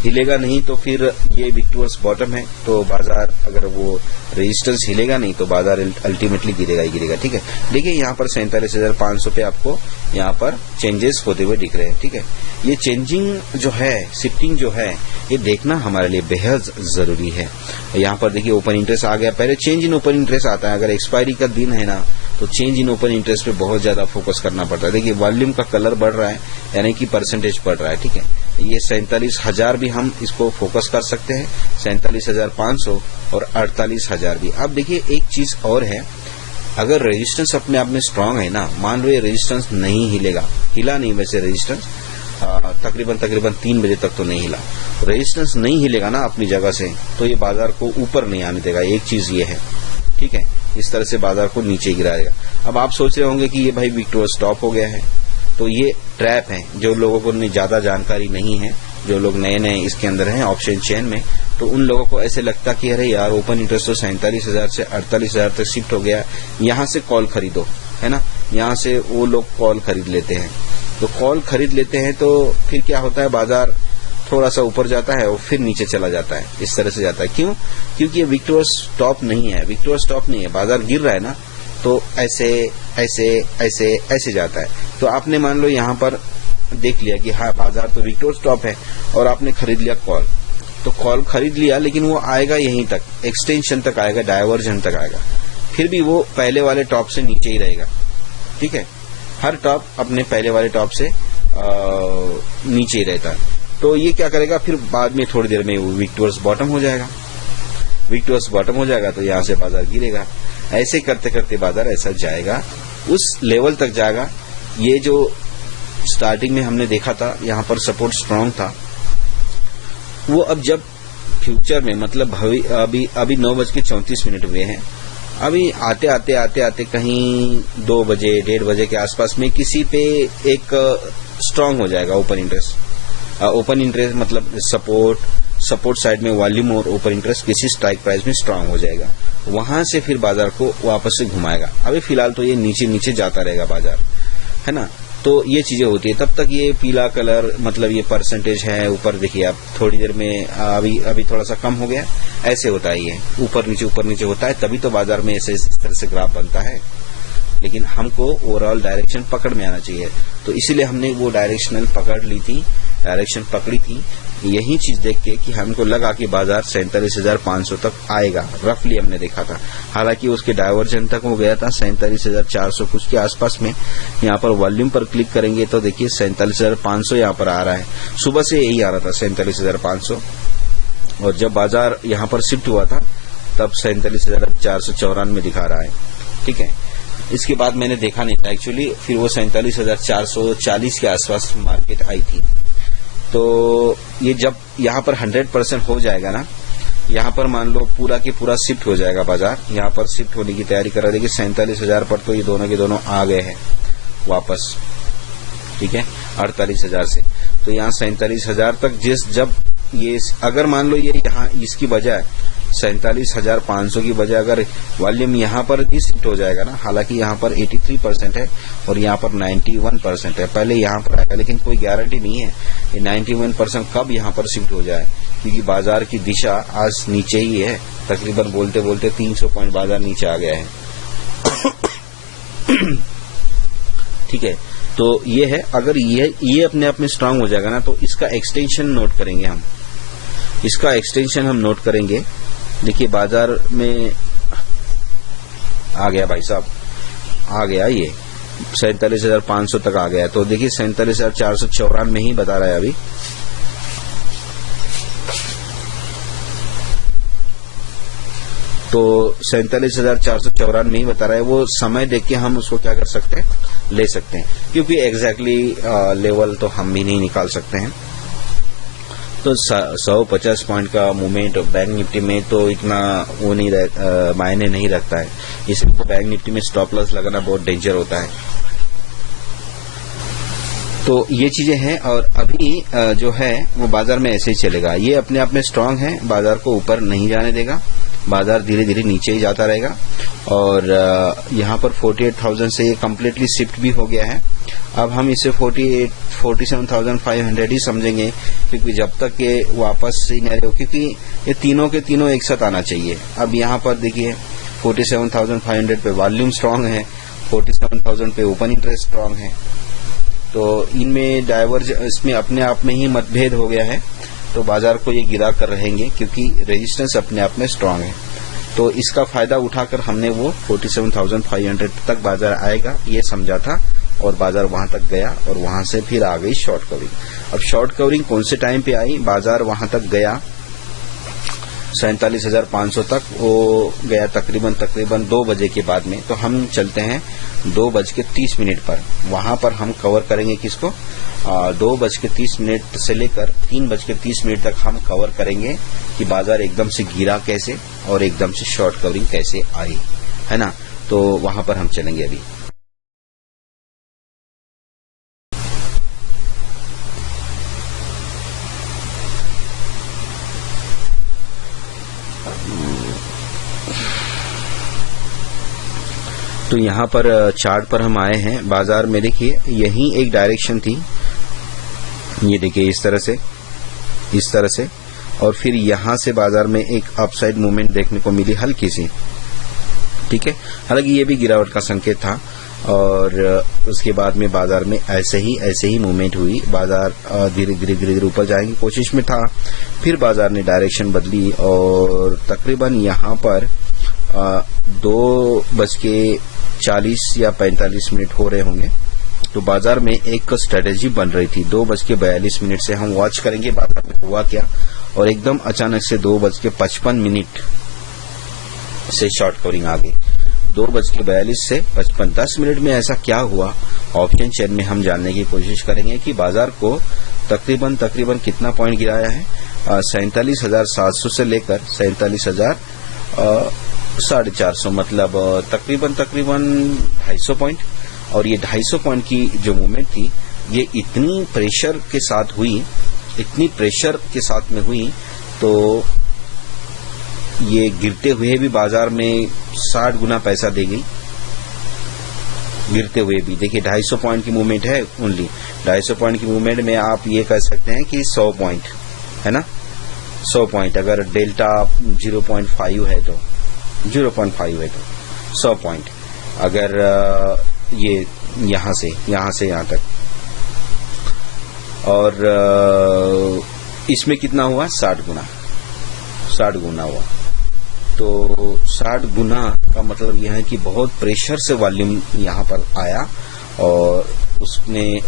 हिलेगा नहीं तो फिर ये वीक टुवर्ड्स बॉटम है, तो बाजार अगर वो रेजिस्टेंस हिलेगा नहीं तो बाजार अल्टीमेटली गिरेगा ही गिरेगा, ठीक है। देखिए यहाँ पर 47,500 पे आपको यहाँ पर चेंजेस होते हुए दिख रहे हैं, ठीक है। ये चेंजिंग जो है, शिफ्टिंग जो है, ये देखना हमारे लिए बेहद जरूरी है। यहाँ पर देखिए ओपन इंटरेस्ट आ गया, पहले चेंज इन ओपन इंटरेस्ट आता है। अगर एक्सपायरी का दिन है ना, तो चेंज इन ओपन इंटरेस्ट पे बहुत ज्यादा फोकस करना पड़ता है। देखिए वॉल्यूम का कलर बढ़ रहा है, यानी कि परसेंटेज बढ़ रहा है, ठीक है। ये 47,000 भी हम इसको फोकस कर सकते हैं, 47,500 और 48,000 भी। अब देखिए एक चीज और है, अगर रेजिस्टेंस अपने आप में स्ट्रांग है ना, मान लो ये रेजिस्टेंस नहीं हिलेगा, हिला नहीं वैसे रेजिस्टेंस, तकरीबन 3 बजे तक तो नहीं हिला, रेजिस्टेंस नहीं हिलेगा ना अपनी जगह से, तो ये बाजार को ऊपर नहीं आने देगा। एक चीज ये है, ठीक है, इस तरह से बाजार को नीचे गिराएगा। अब आप सोच रहे होंगे कि ये भाई वीक टुवर्ड्स स्टॉप हो गया है, तो ये ट्रैप है। जो लोगों को ज्यादा जानकारी नहीं है, जो लोग नए नए इसके अंदर हैं ऑप्शन चेन में, तो उन लोगों को ऐसे लगता कि अरे यार ओपन इंटरेस्ट तो 47,000 से 48,000 तक शिफ्ट हो गया, यहाँ से कॉल खरीदो, है ना। यहाँ से वो लोग कॉल खरीद लेते हैं, तो कॉल खरीद लेते हैं तो फिर क्या होता है, बाजार थोड़ा सा ऊपर जाता है और फिर नीचे चला जाता है, इस तरह से जाता है। क्यों? क्योंकि ये वीक टुवर्ड्स स्टॉप नहीं है, वीक टुवर्ड्स स्टॉप नहीं है, बाजार गिर रहा है ना, तो ऐसे ऐसे ऐसे ऐसे जाता है। तो आपने मान लो यहाँ पर देख लिया कि हाँ बाजार तो वीक टुवर्ड्स स्टॉप है, और आपने खरीद लिया कॉल, तो कॉल खरीद लिया, लेकिन वो आएगा यहीं तक, एक्सटेंशन तक आएगा, डायवर्जन तक आएगा, फिर भी वो पहले वाले टॉप से नीचे ही रहेगा, ठीक है। हर टॉप अपने पहले वाले टॉप से नीचे ही रहता है। तो ये क्या करेगा, फिर बाद में थोड़ी देर में वीक टुवर्ड्स बॉटम हो जाएगा, वीक टुवर्ड्स बॉटम हो जाएगा, तो यहाँ से बाजार गिरेगा। ऐसे करते करते बाजार ऐसा जाएगा, उस लेवल तक जाएगा। ये जो स्टार्टिंग में हमने देखा था, यहाँ पर सपोर्ट स्ट्रांग था, वो अब जब फ्यूचर में, मतलब अभी 9:34 हुए हैं, अभी आते आते कहीं 2 बजे 1:30 बजे के आसपास में किसी पे एक स्ट्रांग हो जाएगा ओपन इंटरेस्ट मतलब सपोर्ट साइड में वॉल्यूम और ओपन इंटरेस्ट किसी स्ट्राइक प्राइस में स्ट्रांग हो जाएगा, वहां से फिर बाजार को वापस से घुमाएगा। अभी फिलहाल तो ये नीचे नीचे जाता रहेगा बाजार, है ना। तो ये चीजें होती है, तब तक ये पीला कलर, मतलब ये परसेंटेज है ऊपर, देखिए आप थोड़ी देर में अभी थोड़ा सा कम हो गया, ऐसे होता है, ये ऊपर नीचे होता है, तभी तो बाजार में ऐसे इस तरह से ग्राफ बनता है। लेकिन हमको ओवरऑल डायरेक्शन पकड़ में आना चाहिए, तो इसीलिए हमने वो डायरेक्शन पकड़ी थी, यही चीज देख के कि हमको लगा कि बाजार 47,500 तक आएगा, रफली हमने देखा था। हालांकि उसके डायवर्जन तक वो गया था 47,400 कुछ के आसपास में। यहाँ पर वॉल्यूम पर क्लिक करेंगे तो देखिए 47,500 यहाँ पर आ रहा है, सुबह से यही आ रहा था 47,500, और जब बाजार यहाँ पर शिफ्ट हुआ था तब 47,494 दिखा रहा है, ठीक है। इसके बाद मैंने देखा नहीं था एक्चुअली, फिर वो 47,440 के आसपास मार्केट आई थी। तो ये जब यहाँ पर 100% हो जाएगा ना, यहाँ पर मान लो पूरा के पूरा शिफ्ट हो जाएगा बाजार, यहाँ पर शिफ्ट होने की तैयारी कर रहा है। देखिए 47,000 पर तो ये दोनों के दोनों आ गए हैं वापस, ठीक है, 48,000 से। तो यहाँ 47,000 तक जब ये अगर मान लो ये यहाँ इसकी बजाय 47,500 की बजाय अगर वॉल्यूम यहाँ पर भी शिफ्ट हो जाएगा ना, हालांकि यहाँ पर 83% है और यहाँ पर 91% है, पहले यहाँ पर आएगा, लेकिन कोई गारंटी नहीं है कि 91% कब यहाँ पर शिफ्ट हो जाए, क्योंकि बाजार की दिशा आज नीचे ही है, तकरीबन बोलते बोलते 300 पॉइंट बाजार नीचे आ गया है। ठीक है, तो ये है, अगर ये अपने आप में स्ट्रांग हो जाएगा ना, तो इसका एक्सटेंशन नोट करेंगे हम, इसका एक्सटेंशन हम नोट करेंगे। देखिए बाजार में आ गया भाई साहब, आ गया ये 47,500 तक आ गया, तो देखिए 47,494 में ही बता रहा है अभी। तो 47,494 में ही बता रहा है, वो समय देख के हम उसको क्या कर सकते हैं, ले सकते हैं, क्योंकि एग्जैक्टली लेवल तो हम भी नहीं निकाल सकते हैं, तो 150 पॉइंट का मूवमेंट बैंक निफ्टी में तो इतना वो नहीं मायने नहीं रखता है, इसलिए बैंक निफ्टी में स्टॉप लॉस लगाना बहुत डेंजर होता है। तो ये चीजें हैं, और अभी जो है वो बाजार में ऐसे ही चलेगा। ये अपने आप में स्ट्रांग है, बाजार को ऊपर नहीं जाने देगा, बाजार धीरे धीरे नीचे ही जाता रहेगा। और यहाँ पर 48,000 से ये कम्प्लीटली शिफ्ट भी हो गया है। अब हम इसे 47,500 ही समझेंगे, क्योंकि जब तक ये वापस सिनेरियो, क्योंकि ये तीनों के तीनों एक साथ आना चाहिए। अब यहाँ पर देखिए 47,500 पे वॉल्यूम स्ट्रांग है, 47,000 पे ओपन इंटरेस्ट स्ट्रांग है, तो इनमें डाइवर्ज, इसमें अपने आप में ही मतभेद हो गया है। तो बाजार को ये गिरा कर रहेंगे, क्योंकि रेजिस्टेंस अपने आप में स्ट्रांग है। तो इसका फायदा उठाकर हमने वो 47,500 तक बाजार आएगा ये समझा था, और बाजार वहां तक गया, और वहां से फिर आ गई शॉर्ट कवरिंग। अब शॉर्ट कवरिंग कौन से टाइम पे आई? बाजार वहां तक गया 47,500 तक, वो गया तकरीबन 2 बजे के बाद में। तो हम चलते हैं 2:30 पर, वहां पर हम कवर करेंगे किसको? 2:30 से लेकर 3:30 तक हम कवर करेंगे कि बाजार एकदम से गिरा कैसे और एकदम से शॉर्ट कवरिंग कैसे आई, है ना। तो वहां पर हम चलेंगे अभी। तो यहाँ पर चार्ट पर हम आए हैं, बाजार में देखिए यही एक डायरेक्शन थी, ये देखिए इस तरह से, और फिर यहाँ से बाजार में एक अपसाइड मूवमेंट देखने को मिली हल्की सी, ठीक है। हालांकि ये भी गिरावट का संकेत था, और उसके बाद में बाजार में ऐसे ही मूवमेंट हुई। बाजार धीरे धीरे ऊपर जाने की कोशिश में था, फिर बाजार ने डायरेक्शन बदली, और तकरीबन यहाँ पर 2:40 या 45 हो रहे होंगे। तो बाजार में एक स्ट्रेटेजी बन रही थी। 2:42 से हम वॉच करेंगे बाजार में हुआ क्या, और एकदम अचानक से 2:55 से शॉर्ट कवरिंग आ गई। 2:42 से 55, 10 मिनट में ऐसा क्या हुआ, ऑप्शन चेन में हम जानने की कोशिश करेंगे कि बाजार को तकरीबन कितना पॉइंट गिराया है। 47,700 से लेकर 47,450, मतलब तकरीबन 250 पॉइंट। और ये 250 पॉइंट की जो मूवमेंट थी, ये इतनी प्रेशर के साथ में हुई, तो ये गिरते हुए भी बाजार में 60 गुना पैसा दे गई। गिरते हुए भी देखिए 250 पॉइंट की मूवमेंट है ओनली। 250 पॉइंट की मूवमेंट में आप ये कह सकते हैं कि 100 पॉइंट है ना, 100 पॉइंट। अगर डेल्टा 0.5 है तो 100 पॉइंट। अगर ये यहां से यहां तक, और इसमें कितना हुआ? 60 गुना हुआ। तो 60 गुना का मतलब यह है कि बहुत प्रेशर से वॉल्यूम यहाँ पर आया, और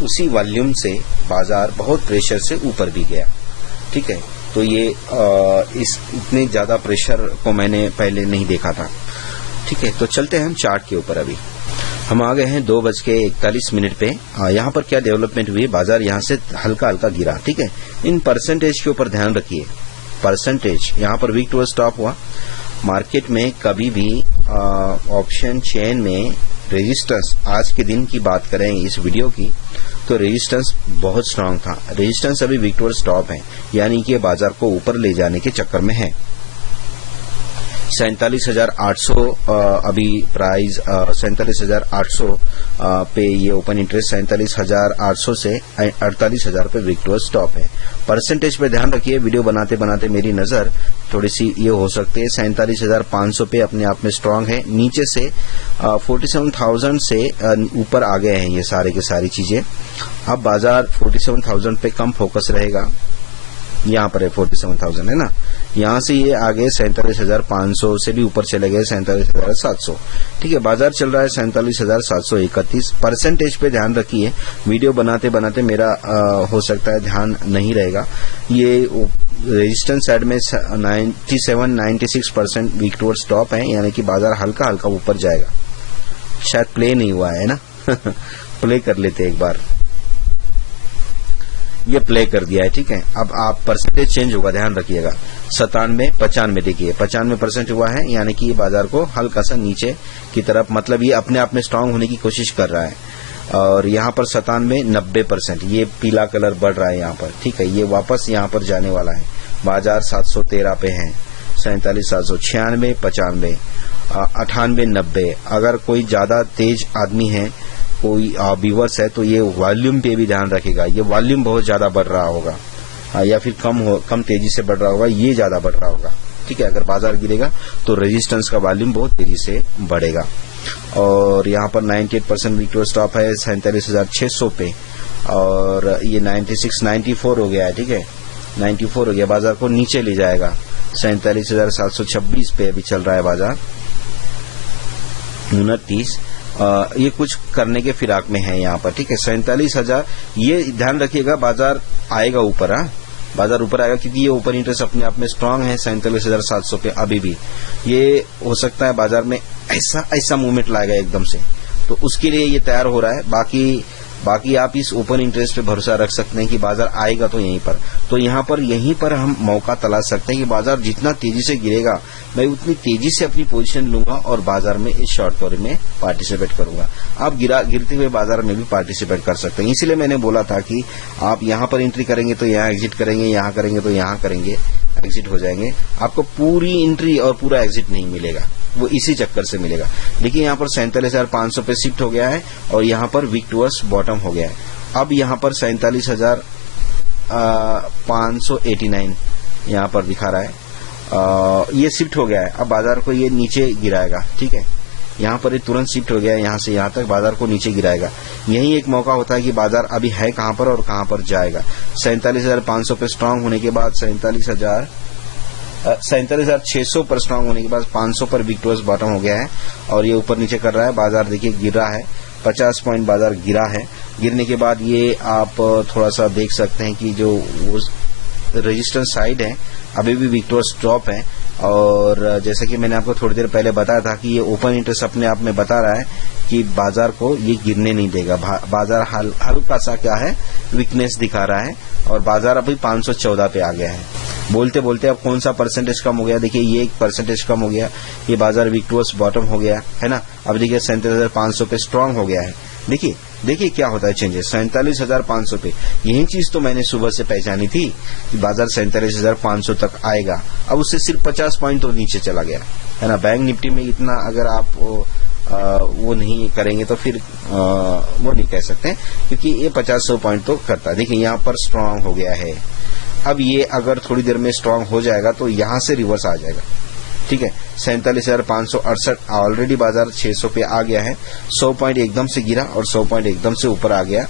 उसी वॉल्यूम से बाजार बहुत प्रेशर से ऊपर भी गया, ठीक है। तो ये इतने ज्यादा प्रेशर को मैंने पहले नहीं देखा था, ठीक है। तो चलते हैं हम चार्ट के ऊपर। अभी हम आ गए हैं 2:41 पे। यहाँ पर क्या डेवलपमेंट हुई? बाजार यहाँ से हल्का गिरा, ठीक है। इन परसेंटेज के ऊपर ध्यान रखिए, परसेंटेज यहाँ पर वीक टू स्टॉप हुआ। मार्केट में कभी भी ऑप्शन चेन में रेजिस्टेंस, आज के दिन की बात करें इस वीडियो की, तो रेजिस्टेंस बहुत स्ट्रांग था। रेजिस्टेंस अभी वीक टू स्टॉप है, यानी कि बाजार को ऊपर ले जाने के चक्कर में है। 47,800 अभी प्राइस 47,800 पे ये ओपन इंटरेस्ट 47,800 से 48,000 पे वीक टू स्टॉप है। परसेंटेज पे ध्यान रखिए, वीडियो बनाते बनाते मेरी नजर थोड़ी सी ये हो सकती है। 47,500 पे अपने आप में स्ट्रांग है। नीचे से 47,000 से ऊपर आ गए हैं ये सारे के सारी चीजें। अब बाजार 47,000 पे कम फोकस रहेगा। यहाँ पर है 47,000 है ना, यहाँ से ये आगे 47,500 से भी ऊपर चले गए 47,700, ठीक है। बाजार चल रहा है 47,731। परसेंटेज पे ध्यान रखिए, वीडियो बनाते बनाते मेरा हो सकता है ध्यान नहीं रहेगा। ये रेजिस्टेंस साइड में 97-96% वीक टूवर्ड स्टॉप है, यानी कि बाजार हल्का ऊपर जाएगा। शायद प्ले नहीं हुआ है ना प्ले कर लेते एक बार। ये प्ले कर दिया है, ठीक है। अब आप परसेंटेज चेंज होगा, ध्यान रखिएगा। 97, 95 देखिए 95% हुआ है, यानी कि बाजार को हल्का सा नीचे की तरफ, मतलब ये अपने आप में स्ट्रांग होने की कोशिश कर रहा है। और यहाँ पर 97, 90%, ये पीला कलर बढ़ रहा है यहाँ पर, ठीक है। ये वापस यहाँ पर जाने वाला है। बाजार 713 पे है, 47, 796, 95, 98, 90। अगर कोई ज्यादा तेज आदमी है, कोई व्यूअर्स है, तो ये वॉल्यूम पे भी ध्यान रखेगा। ये वॉल्यूम बहुत ज्यादा बढ़ रहा होगा, या फिर कम तेजी से बढ़ रहा होगा, ये ज्यादा बढ़ रहा होगा, ठीक है। अगर बाजार गिरेगा तो रेजिस्टेंस का वॉल्यूम बहुत तेजी से बढ़ेगा। और यहाँ पर 98% वीकली स्टॉप है 47,600 पे, और ये 96, 94 हो गया है, ठीक है। 94 हो गया, बाजार को नीचे ले जाएगा। 47,726 पे अभी चल रहा है बाजार। 29 ये कुछ करने के फिराक में है यहाँ पर, ठीक है। 47,000, ये ध्यान रखिएगा, बाजार आएगा ऊपर, बाजार ऊपर आएगा, क्योंकि ये ओपन इंटरेस्ट अपने आप में स्ट्रांग है 47,700 पे अभी भी। ये हो सकता है बाजार में ऐसा मूवमेंट लाएगा एकदम से, तो उसके लिए ये तैयार हो रहा है। बाकी आप इस ओपन इंटरेस्ट पे भरोसा रख सकते हैं कि बाजार आएगा तो यहीं पर, तो यहीं पर हम मौका तलाश सकते हैं कि बाजार जितना तेजी से गिरेगा, मैं उतनी तेजी से अपनी पोजीशन लूंगा और बाजार में इस शॉर्ट कवरिंग में पार्टिसिपेट करूंगा। आप गिरते हुए बाजार में भी पार्टिसिपेट कर सकते हैं। इसलिए मैंने बोला था कि आप यहाँ पर एंट्री करेंगे तो यहाँ एग्जिट करेंगे, यहाँ करेंगे तो यहाँ करेंगे, एग्जिट हो जाएंगे। आपको पूरी एंट्री और पूरा एग्जिट नहीं मिलेगा, वो इसी चक्कर से मिलेगा। देखिए यहाँ पर 47,500 पे शिफ्ट हो गया है, और यहाँ पर वीक टुवर्ड्स बॉटम हो गया है। अब यहाँ पर 47,589 यहाँ पर दिखा रहा है, ये शिफ्ट हो गया है। अब बाजार को ये नीचे गिराएगा, ठीक है। यहाँ पर ये तुरंत शिफ्ट हो गया है, यहाँ से यहाँ तक बाजार को नीचे गिराएगा। यही एक मौका होता है कि बाजार अभी है कहाँ पर और कहाँ पर जाएगा। 47,500 पे स्ट्रांग होने के बाद 47,600 पर स्ट्रांग होने के बाद 500 पर वीक टुवर्ड्स बॉटम हो गया है, और ये ऊपर नीचे कर रहा है। बाजार देखिए गिर रहा है, 50 पॉइंट बाजार गिरा है। गिरने के बाद ये आप थोड़ा सा देख सकते हैं कि जो रेजिस्टेंस साइड है अभी भी वीक टुवर्ड्स ड्रॉप है। और जैसे कि मैंने आपको थोड़ी देर पहले बताया था कि ये ओपन इंटरेस्ट अपने आप में बता रहा है कि बाजार को ये गिरने नहीं देगा। बाजार हल्का सा क्या है, वीकनेस दिखा रहा है, और बाजार अभी 514 पे आ गया है। बोलते बोलते अब कौन सा परसेंटेज कम हो गया, देखिए ये 1% कम हो गया, ये बाजार वीक टुवर्ड्स बॉटम हो गया है ना। अब देखिए 47,500 पे स्ट्रांग हो गया है। देखिए क्या होता है चेंजेस 47,500 पे। यही चीज तो मैंने सुबह से पहचानी थी कि बाजार 47,500 तक आएगा। अब उससे सिर्फ 50 पॉइंट तो नीचे चला गया है ना। बैंक निफ्टी में इतना अगर आप वो नहीं करेंगे तो फिर वो नहीं कह सकते, क्योंकि ये 50 पॉइंट तो करता है। देखिए यहाँ पर स्ट्रांग हो गया है। अब ये अगर थोड़ी देर में स्ट्रांग हो जाएगा तो यहां से रिवर्स आ जाएगा, ठीक है। 47,568 ऑलरेडी बाजार 600 पे आ गया है। 100 पॉइंट एकदम से गिरा और 100 पॉइंट एकदम से ऊपर आ गया,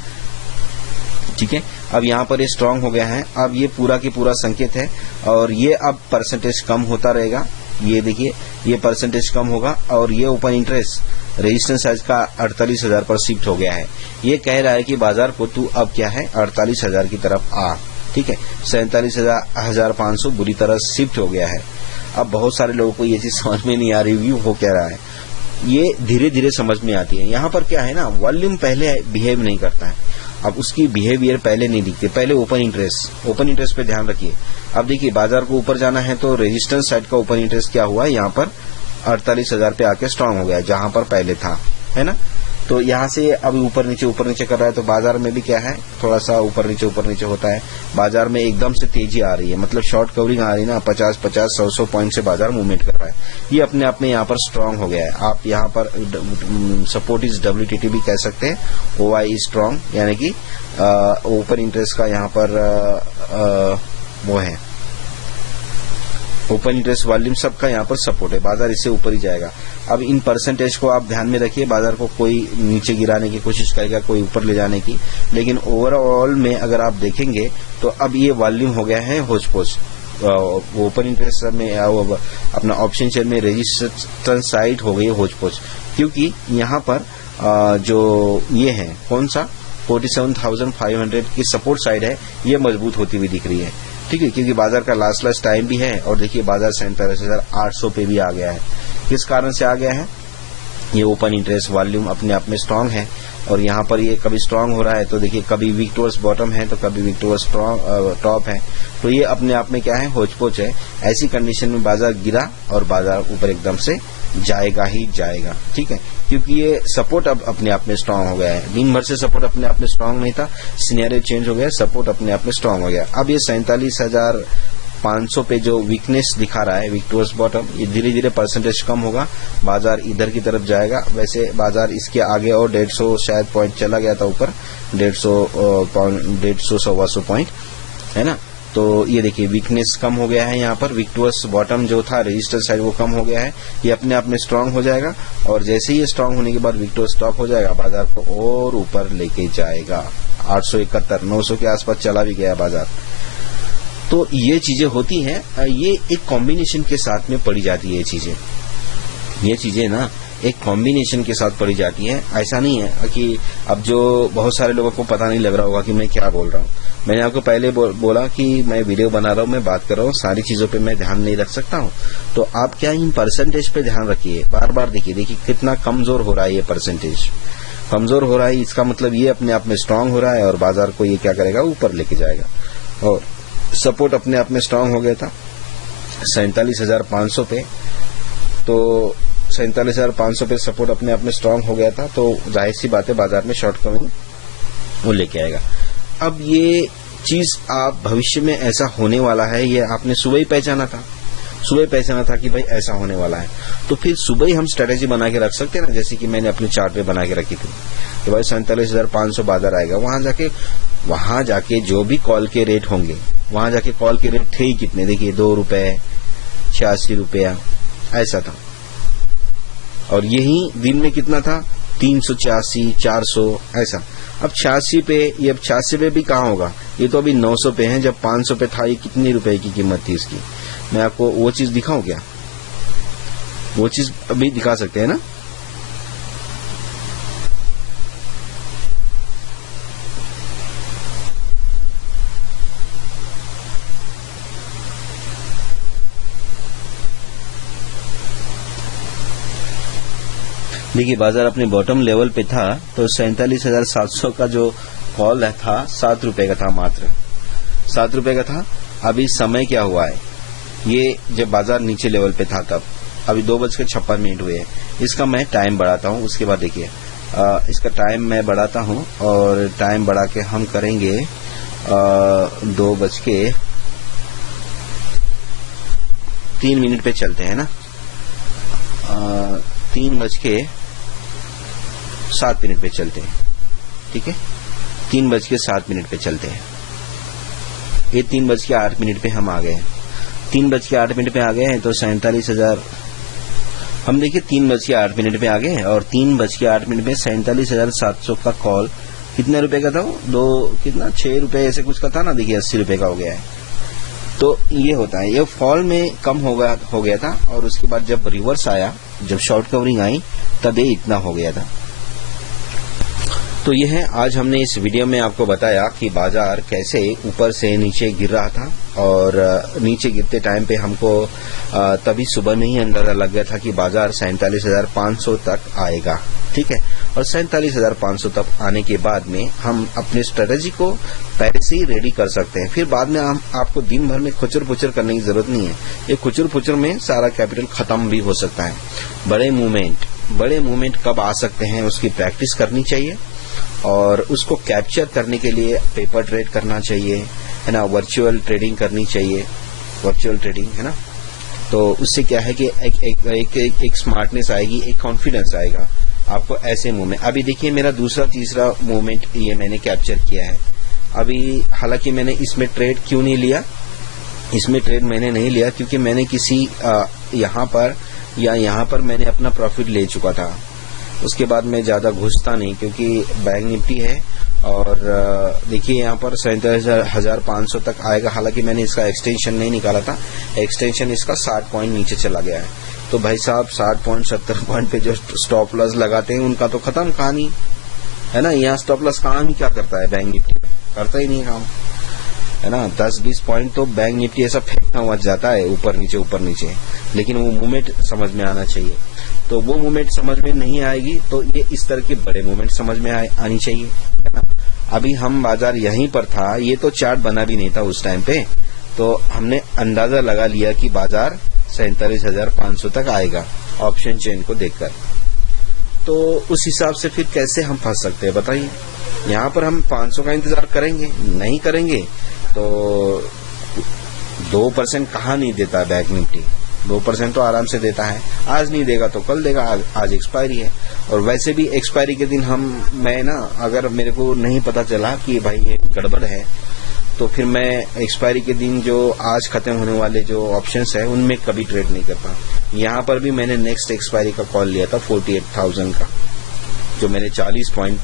ठीक है। अब यहाँ पर ये स्ट्रांग हो गया है। अब ये पूरा की पूरा संकेत है, और ये अब परसेंटेज कम होता रहेगा। ये देखिए ये परसेंटेज कम होगा, और ये ओपन इंटरेस्ट रेजिस्टेंस साइज का 48,000 पर शिफ्ट हो गया है। ये कह रहा है कि बाजार को तू अब क्या है 48,000 की तरफ आ, ठीक है। 47,500 बुरी तरह शिफ्ट हो गया है। अब बहुत सारे लोगों को ये चीज समझ में नहीं आ रही, व्यू हो क्या रहा है, ये धीरे धीरे समझ में आती है। यहाँ पर क्या है ना, वॉल्यूम पहले बिहेव नहीं करता है, अब उसकी बिहेवियर पहले नहीं दिखती। पहले ओपन इंटरेस्ट पे ध्यान रखिए। अब देखिए बाजार को ऊपर जाना है तो रेजिस्टेंस साइड का ओपन इंटरेस्ट क्या हुआ, यहाँ पर 48,000 पे आके स्ट्रांग हो गया, जहां पर पहले था, है ना। तो यहाँ से अब ऊपर नीचे कर रहा है, तो बाजार में भी क्या है, थोड़ा सा ऊपर नीचे होता है। बाजार में एकदम से तेजी आ रही है, मतलब शॉर्ट कवरिंग आ रही है ना, 50, 100 पॉइंट से बाजार मूवमेंट कर रहा है। ये अपने आप में यहाँ पर स्ट्रांग हो गया है। आप यहाँ पर सपोर्ट इज WTT भी कह सकते हैं, OI इज स्ट्रांग, यानी कि ओपन इंटरेस्ट का यहाँ पर वो है, ओपन इंटरेस्ट वॉल्यूम सबका यहाँ पर सपोर्ट है। बाजार इससे ऊपर ही जाएगा। अब इन परसेंटेज को आप ध्यान में रखिए, बाजार को कोई नीचे गिराने की कोशिश करेगा, कोई ऊपर ले जाने की, लेकिन ओवरऑल में अगर आप देखेंगे तो अब ये वॉल्यूम हो गया है होच पोच। ओपन इंटरेस्ट में अपना ऑप्शन शेयर में रेजिस्टेंस साइड हो गई है होच पोच, क्योंकि यहाँ पर जो ये है कौन सा 47,500 की सपोर्ट साइड है, ये मजबूत होती हुई दिख रही है, ठीक है। क्योंकि बाजार का लास्ट टाइम भी है, और देखिए बाजार 47,800 पे भी आ गया है। किस कारण से आ गया है, ये ओपन इंटरेस्ट वॉल्यूम अपने आप में स्ट्रांग है, और यहाँ पर ये कभी स्ट्रांग हो रहा है तो देखिए कभी वीक टुवर्ड्स बॉटम है तो कभी वीक टुवर्ड्स टॉप है, तो ये अपने आप में क्या है, होच-पोच है। ऐसी कंडीशन में बाजार गिरा और बाजार ऊपर एकदम से जाएगा ही जाएगा, ठीक है, क्योंकि ये सपोर्ट अब अपने आप में स्ट्रांग हो गया है। दिन भर से सपोर्ट अपने आप में स्ट्रांग नहीं था, सिनेरियो चेंज हो गया, सपोर्ट अपने आप में स्ट्रांग हो गया। अब ये 47,500 पे जो वीकनेस दिखा रहा है, वीक टुवर्ड्स बॉटम, ये धीरे धीरे परसेंटेज कम होगा, बाजार इधर की तरफ जाएगा। वैसे बाजार इसके आगे और 150 शायद पॉइंट चला गया था ऊपर, 150-150 पॉइंट, है ना। तो ये देखिए वीकनेस कम हो गया है, यहाँ पर वीक टुवर्ड्स बॉटम जो था रजिस्टर साइड वो कम हो गया है, ये अपने आप में स्ट्रांग हो जाएगा, और जैसे ही ये स्ट्रांग होने के बाद वीक टुवर्ड्स टॉप हो जाएगा, बाजार को और ऊपर लेके जाएगा। 871, 900 के आसपास चला भी गया बाजार। तो ये चीजें होती हैं, ये एक कॉम्बिनेशन के साथ में पड़ी जाती है ये चीजें ना एक कॉम्बिनेशन के साथ पड़ी जाती है। ऐसा नहीं है कि अब जो बहुत सारे लोगों को पता नहीं लग रहा होगा कि मैं क्या बोल रहा हूँ। मैंने आपको पहले बोला कि मैं वीडियो बना रहा हूँ, मैं बात कर रहा हूँ, सारी चीजों पे मैं ध्यान नहीं रख सकता हूँ। तो आप क्या इन परसेंटेज पे ध्यान रखिए, बार बार देखिए कितना कमजोर हो रहा है ये परसेंटेज, कमजोर हो रहा है, इसका मतलब ये अपने आप में स्ट्रांग हो रहा है और बाजार को ये क्या करेगा, ऊपर लेके जाएगा। और सपोर्ट अपने आप में स्ट्रांग हो गया था 47,500 पे, तो 47,500 पे सपोर्ट अपने आप में स्ट्रांग हो गया था, तो जाहिर सी बात है बाजार में शॉर्ट कमिंग वो लेके आएगा। अब ये चीज आप भविष्य में ऐसा होने वाला है, ये आपने सुबह ही पहचाना था, कि भाई ऐसा होने वाला है, तो फिर सुबह ही हम स्ट्रेटेजी बना के रख सकते हैं ना, जैसे कि मैंने अपने चार्ट पे बना के रखी थी कि भाई 47,500 बाजार आएगा, वहां जाके जो भी कॉल के रेट होंगे, वहां जाके कॉल के रेट थे ही कितने, देखिए 2 रुपए, 86 रुपया, ऐसा था। और यही दिन में कितना था, 386, 400, ऐसा। अब 86 पे, ये अब 86 पे भी कहाँ होगा, ये तो अभी 900 पे है, जब 500 पे था ये कितनी रुपए की कीमत थी इसकी। मैं आपको वो चीज दिखाऊं क्या, वो चीज अभी दिखा सकते हैं ना। देखिए बाजार अपने बॉटम लेवल पे था, तो 47,700 का जो कॉल था 7 रुपए का था, मात्र 7 रुपए का था। अभी समय क्या हुआ है, ये जब बाजार नीचे लेवल पे था तब, अभी 2:56 हुए हैं। इसका मैं टाइम बढ़ाता हूँ, उसके बाद देखिए इसका टाइम मैं बढ़ाता हूँ, और टाइम बढ़ा के हम करेंगे 2:03 पे चलते हैं ना, 3:07 पे चलते हैं, ठीक है, 3:07 पे चलते हैं। ये 3:08 पे हम आ गए हैं, 3:08 पे आ गए हैं, तो 47,000 हम देखिए 3:08 पे आ गए हैं, और 3:08 पे 47,700 का कॉल कितने रुपए का था, वो 6 रुपए ऐसे कुछ का था ना, देखिए 80 रुपए का हो गया है। तो ये होता है, ये फॉल में कम हो गया था, और उसके बाद जब रिवर्स आया, जब शॉर्ट कवरिंग आई, तब ये इतना हो गया था। तो ये है, आज हमने इस वीडियो में आपको बताया कि बाजार कैसे ऊपर से नीचे गिर रहा था, और नीचे गिरते टाइम पे हमको तभी सुबह में ही अंदाजा लग गया था कि बाजार 47,500 तक आएगा, ठीक है। और 47,500 तक आने के बाद में हम अपने स्ट्रेटेजी को पहले से ही रेडी कर सकते हैं, फिर बाद में हम आपको दिन भर में खुचर पुचर करने की जरूरत नहीं है। ये खुचर पुचर में सारा कैपिटल खत्म भी हो सकता है। बड़े मूवमेंट कब आ सकते हैं, उसकी प्रैक्टिस करनी चाहिए, और उसको कैप्चर करने के लिए पेपर ट्रेड करना चाहिए, है ना, वर्चुअल ट्रेडिंग करनी चाहिए, वर्चुअल ट्रेडिंग, है ना। तो उससे क्या है कि एक स्मार्टनेस आएगी, एक कॉन्फिडेंस आएगा आपको ऐसे मूवमेंट। अभी देखिए मेरा दूसरा तीसरा मूवमेंट ये मैंने कैप्चर किया है। अभी हालांकि मैंने इसमें ट्रेड क्यों नहीं लिया, इसमें ट्रेड मैंने नहीं लिया क्योंकि मैंने किसी यहाँ पर मैंने अपना प्रॉफिट ले चुका था। उसके बाद मैं ज्यादा घुसता नहीं, क्योंकि बैंक निफ्टी है, और देखिए यहाँ पर 47,500 तक आएगा। हालांकि मैंने इसका एक्सटेंशन नहीं निकाला था, एक्सटेंशन इसका 60 पॉइंट नीचे चला गया है। तो भाई साहब 60 पॉइंट 70 पॉइंट पे जो स्टॉप लॉस लगाते हैं उनका तो खत्म कहानी, है ना। यहाँ स्टॉप लॉस काम ही क्या करता है, बैंक निफ्टी में करता ही नहीं काम, है ना। 10-20 पॉइंट तो बैंक निफ्टी ऐसा फेंकना हुआ जाता है ऊपर नीचे, लेकिन वो मूवमेंट समझ में आना चाहिए। तो वो मूवमेंट समझ में नहीं आएगी, तो ये इस तरह के बड़े मूवमेंट समझ में आनी चाहिए, है ना। अभी हम बाजार यहीं पर था, ये तो चार्ट बना भी नहीं था उस टाइम पे, तो हमने अंदाजा लगा लिया कि बाजार 47,500 तक आएगा ऑप्शन चेन को देखकर। तो उस हिसाब से फिर कैसे हम फंस सकते हैं बताइए। यहाँ पर हम 500 का इंतजार करेंगे, नहीं करेंगे तो 2% कहाँ नहीं देता बैंक निफ्टी, 2% तो आराम से देता है। आज नहीं देगा तो कल देगा, आज एक्सपायरी है। और वैसे भी एक्सपायरी के दिन मैं ना, अगर मेरे को नहीं पता चला कि भाई ये गड़बड़ है, तो फिर मैं एक्सपायरी के दिन जो आज खत्म होने वाले जो ऑप्शंस है उनमें कभी ट्रेड नहीं करता। यहाँ पर भी मैंने नेक्स्ट एक्सपायरी का कॉल लिया था 48,000 का, जो मैंने 40 पॉइंट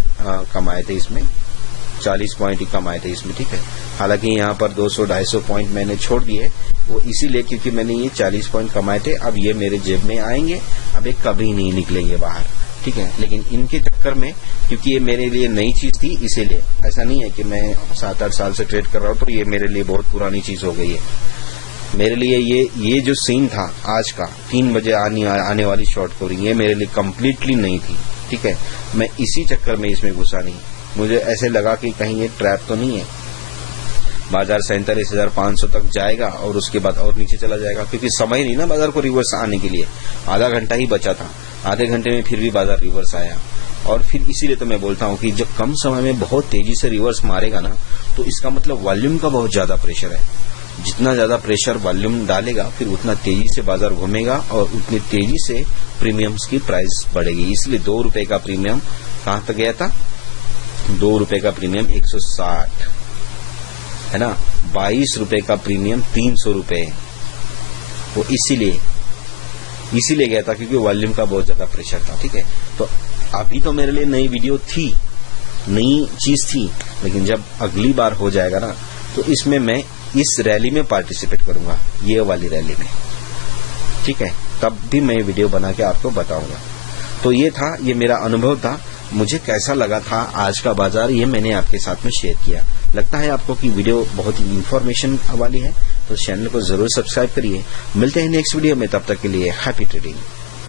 कमाए थे इसमें, 40 पॉइंट ही कमाए थे इसमें, ठीक है। हालांकि यहाँ पर 200-250 पॉइंट मैंने छोड़ दिए, वो इसीलिए क्योंकि मैंने ये 40 पॉइंट कमाए थे। अब ये मेरे जेब में आएंगे, अब ये कभी नहीं निकलेंगे बाहर, ठीक है। लेकिन इनके चक्कर में, क्योंकि ये मेरे लिए नई चीज थी, इसीलिए ऐसा नहीं है कि मैं 7-8 साल से ट्रेड कर रहा हूँ तो ये मेरे लिए बहुत पुरानी चीज हो गई है। मेरे लिए ये जो सीन था आज का 3 बजे आने वाली शॉर्ट कवरिंग, ये मेरे लिए कम्प्लीटली नई थी, ठीक है। मैं इसी चक्कर में इसमें घुसा नहीं, मुझे ऐसे लगा कि कहीं ये ट्रैप तो नहीं है, बाजार 47,500 तक जाएगा और उसके बाद और नीचे चला जाएगा, क्योंकि समय नहीं ना बाजार को रिवर्स आने के लिए, आधा घंटा ही बचा था, आधे घंटे में फिर भी बाजार रिवर्स आया। और फिर इसीलिए तो मैं बोलता हूँ कि जब कम समय में बहुत तेजी से रिवर्स मारेगा ना, तो इसका मतलब वॉल्यूम का बहुत ज्यादा प्रेशर है। जितना ज्यादा प्रेशर वॉल्यूम डालेगा, फिर उतना तेजी से बाजार घूमेगा और उतनी तेजी से प्रीमियम्स की प्राइस बढ़ेगी। इसलिए 2 रुपए का प्रीमियम कहां तक गया था, 2 रुपए का प्रीमियम 160, है ना। 22 रुपए का प्रीमियम 300 रुपए, वो इसीलिए गया था क्योंकि वॉल्यूम का बहुत ज्यादा प्रेशर था, ठीक है। तो अभी तो मेरे लिए नई वीडियो थी, नई चीज थी, लेकिन जब अगली बार हो जाएगा ना, तो इसमें मैं इस रैली में पार्टिसिपेट करूंगा, ये वाली रैली में, ठीक है। तब भी मैं वीडियो बना के आपको बताऊंगा। तो ये मेरा अनुभव था, मुझे कैसा लगा था आज का बाजार, ये मैंने आपके साथ में शेयर किया। लगता है आपको कि वीडियो बहुत ही इंफॉर्मेशन वाली है, तो चैनल को जरूर सब्सक्राइब करिए। मिलते हैं नेक्स्ट वीडियो में, तब तक के लिए हैप्पी ट्रेडिंग।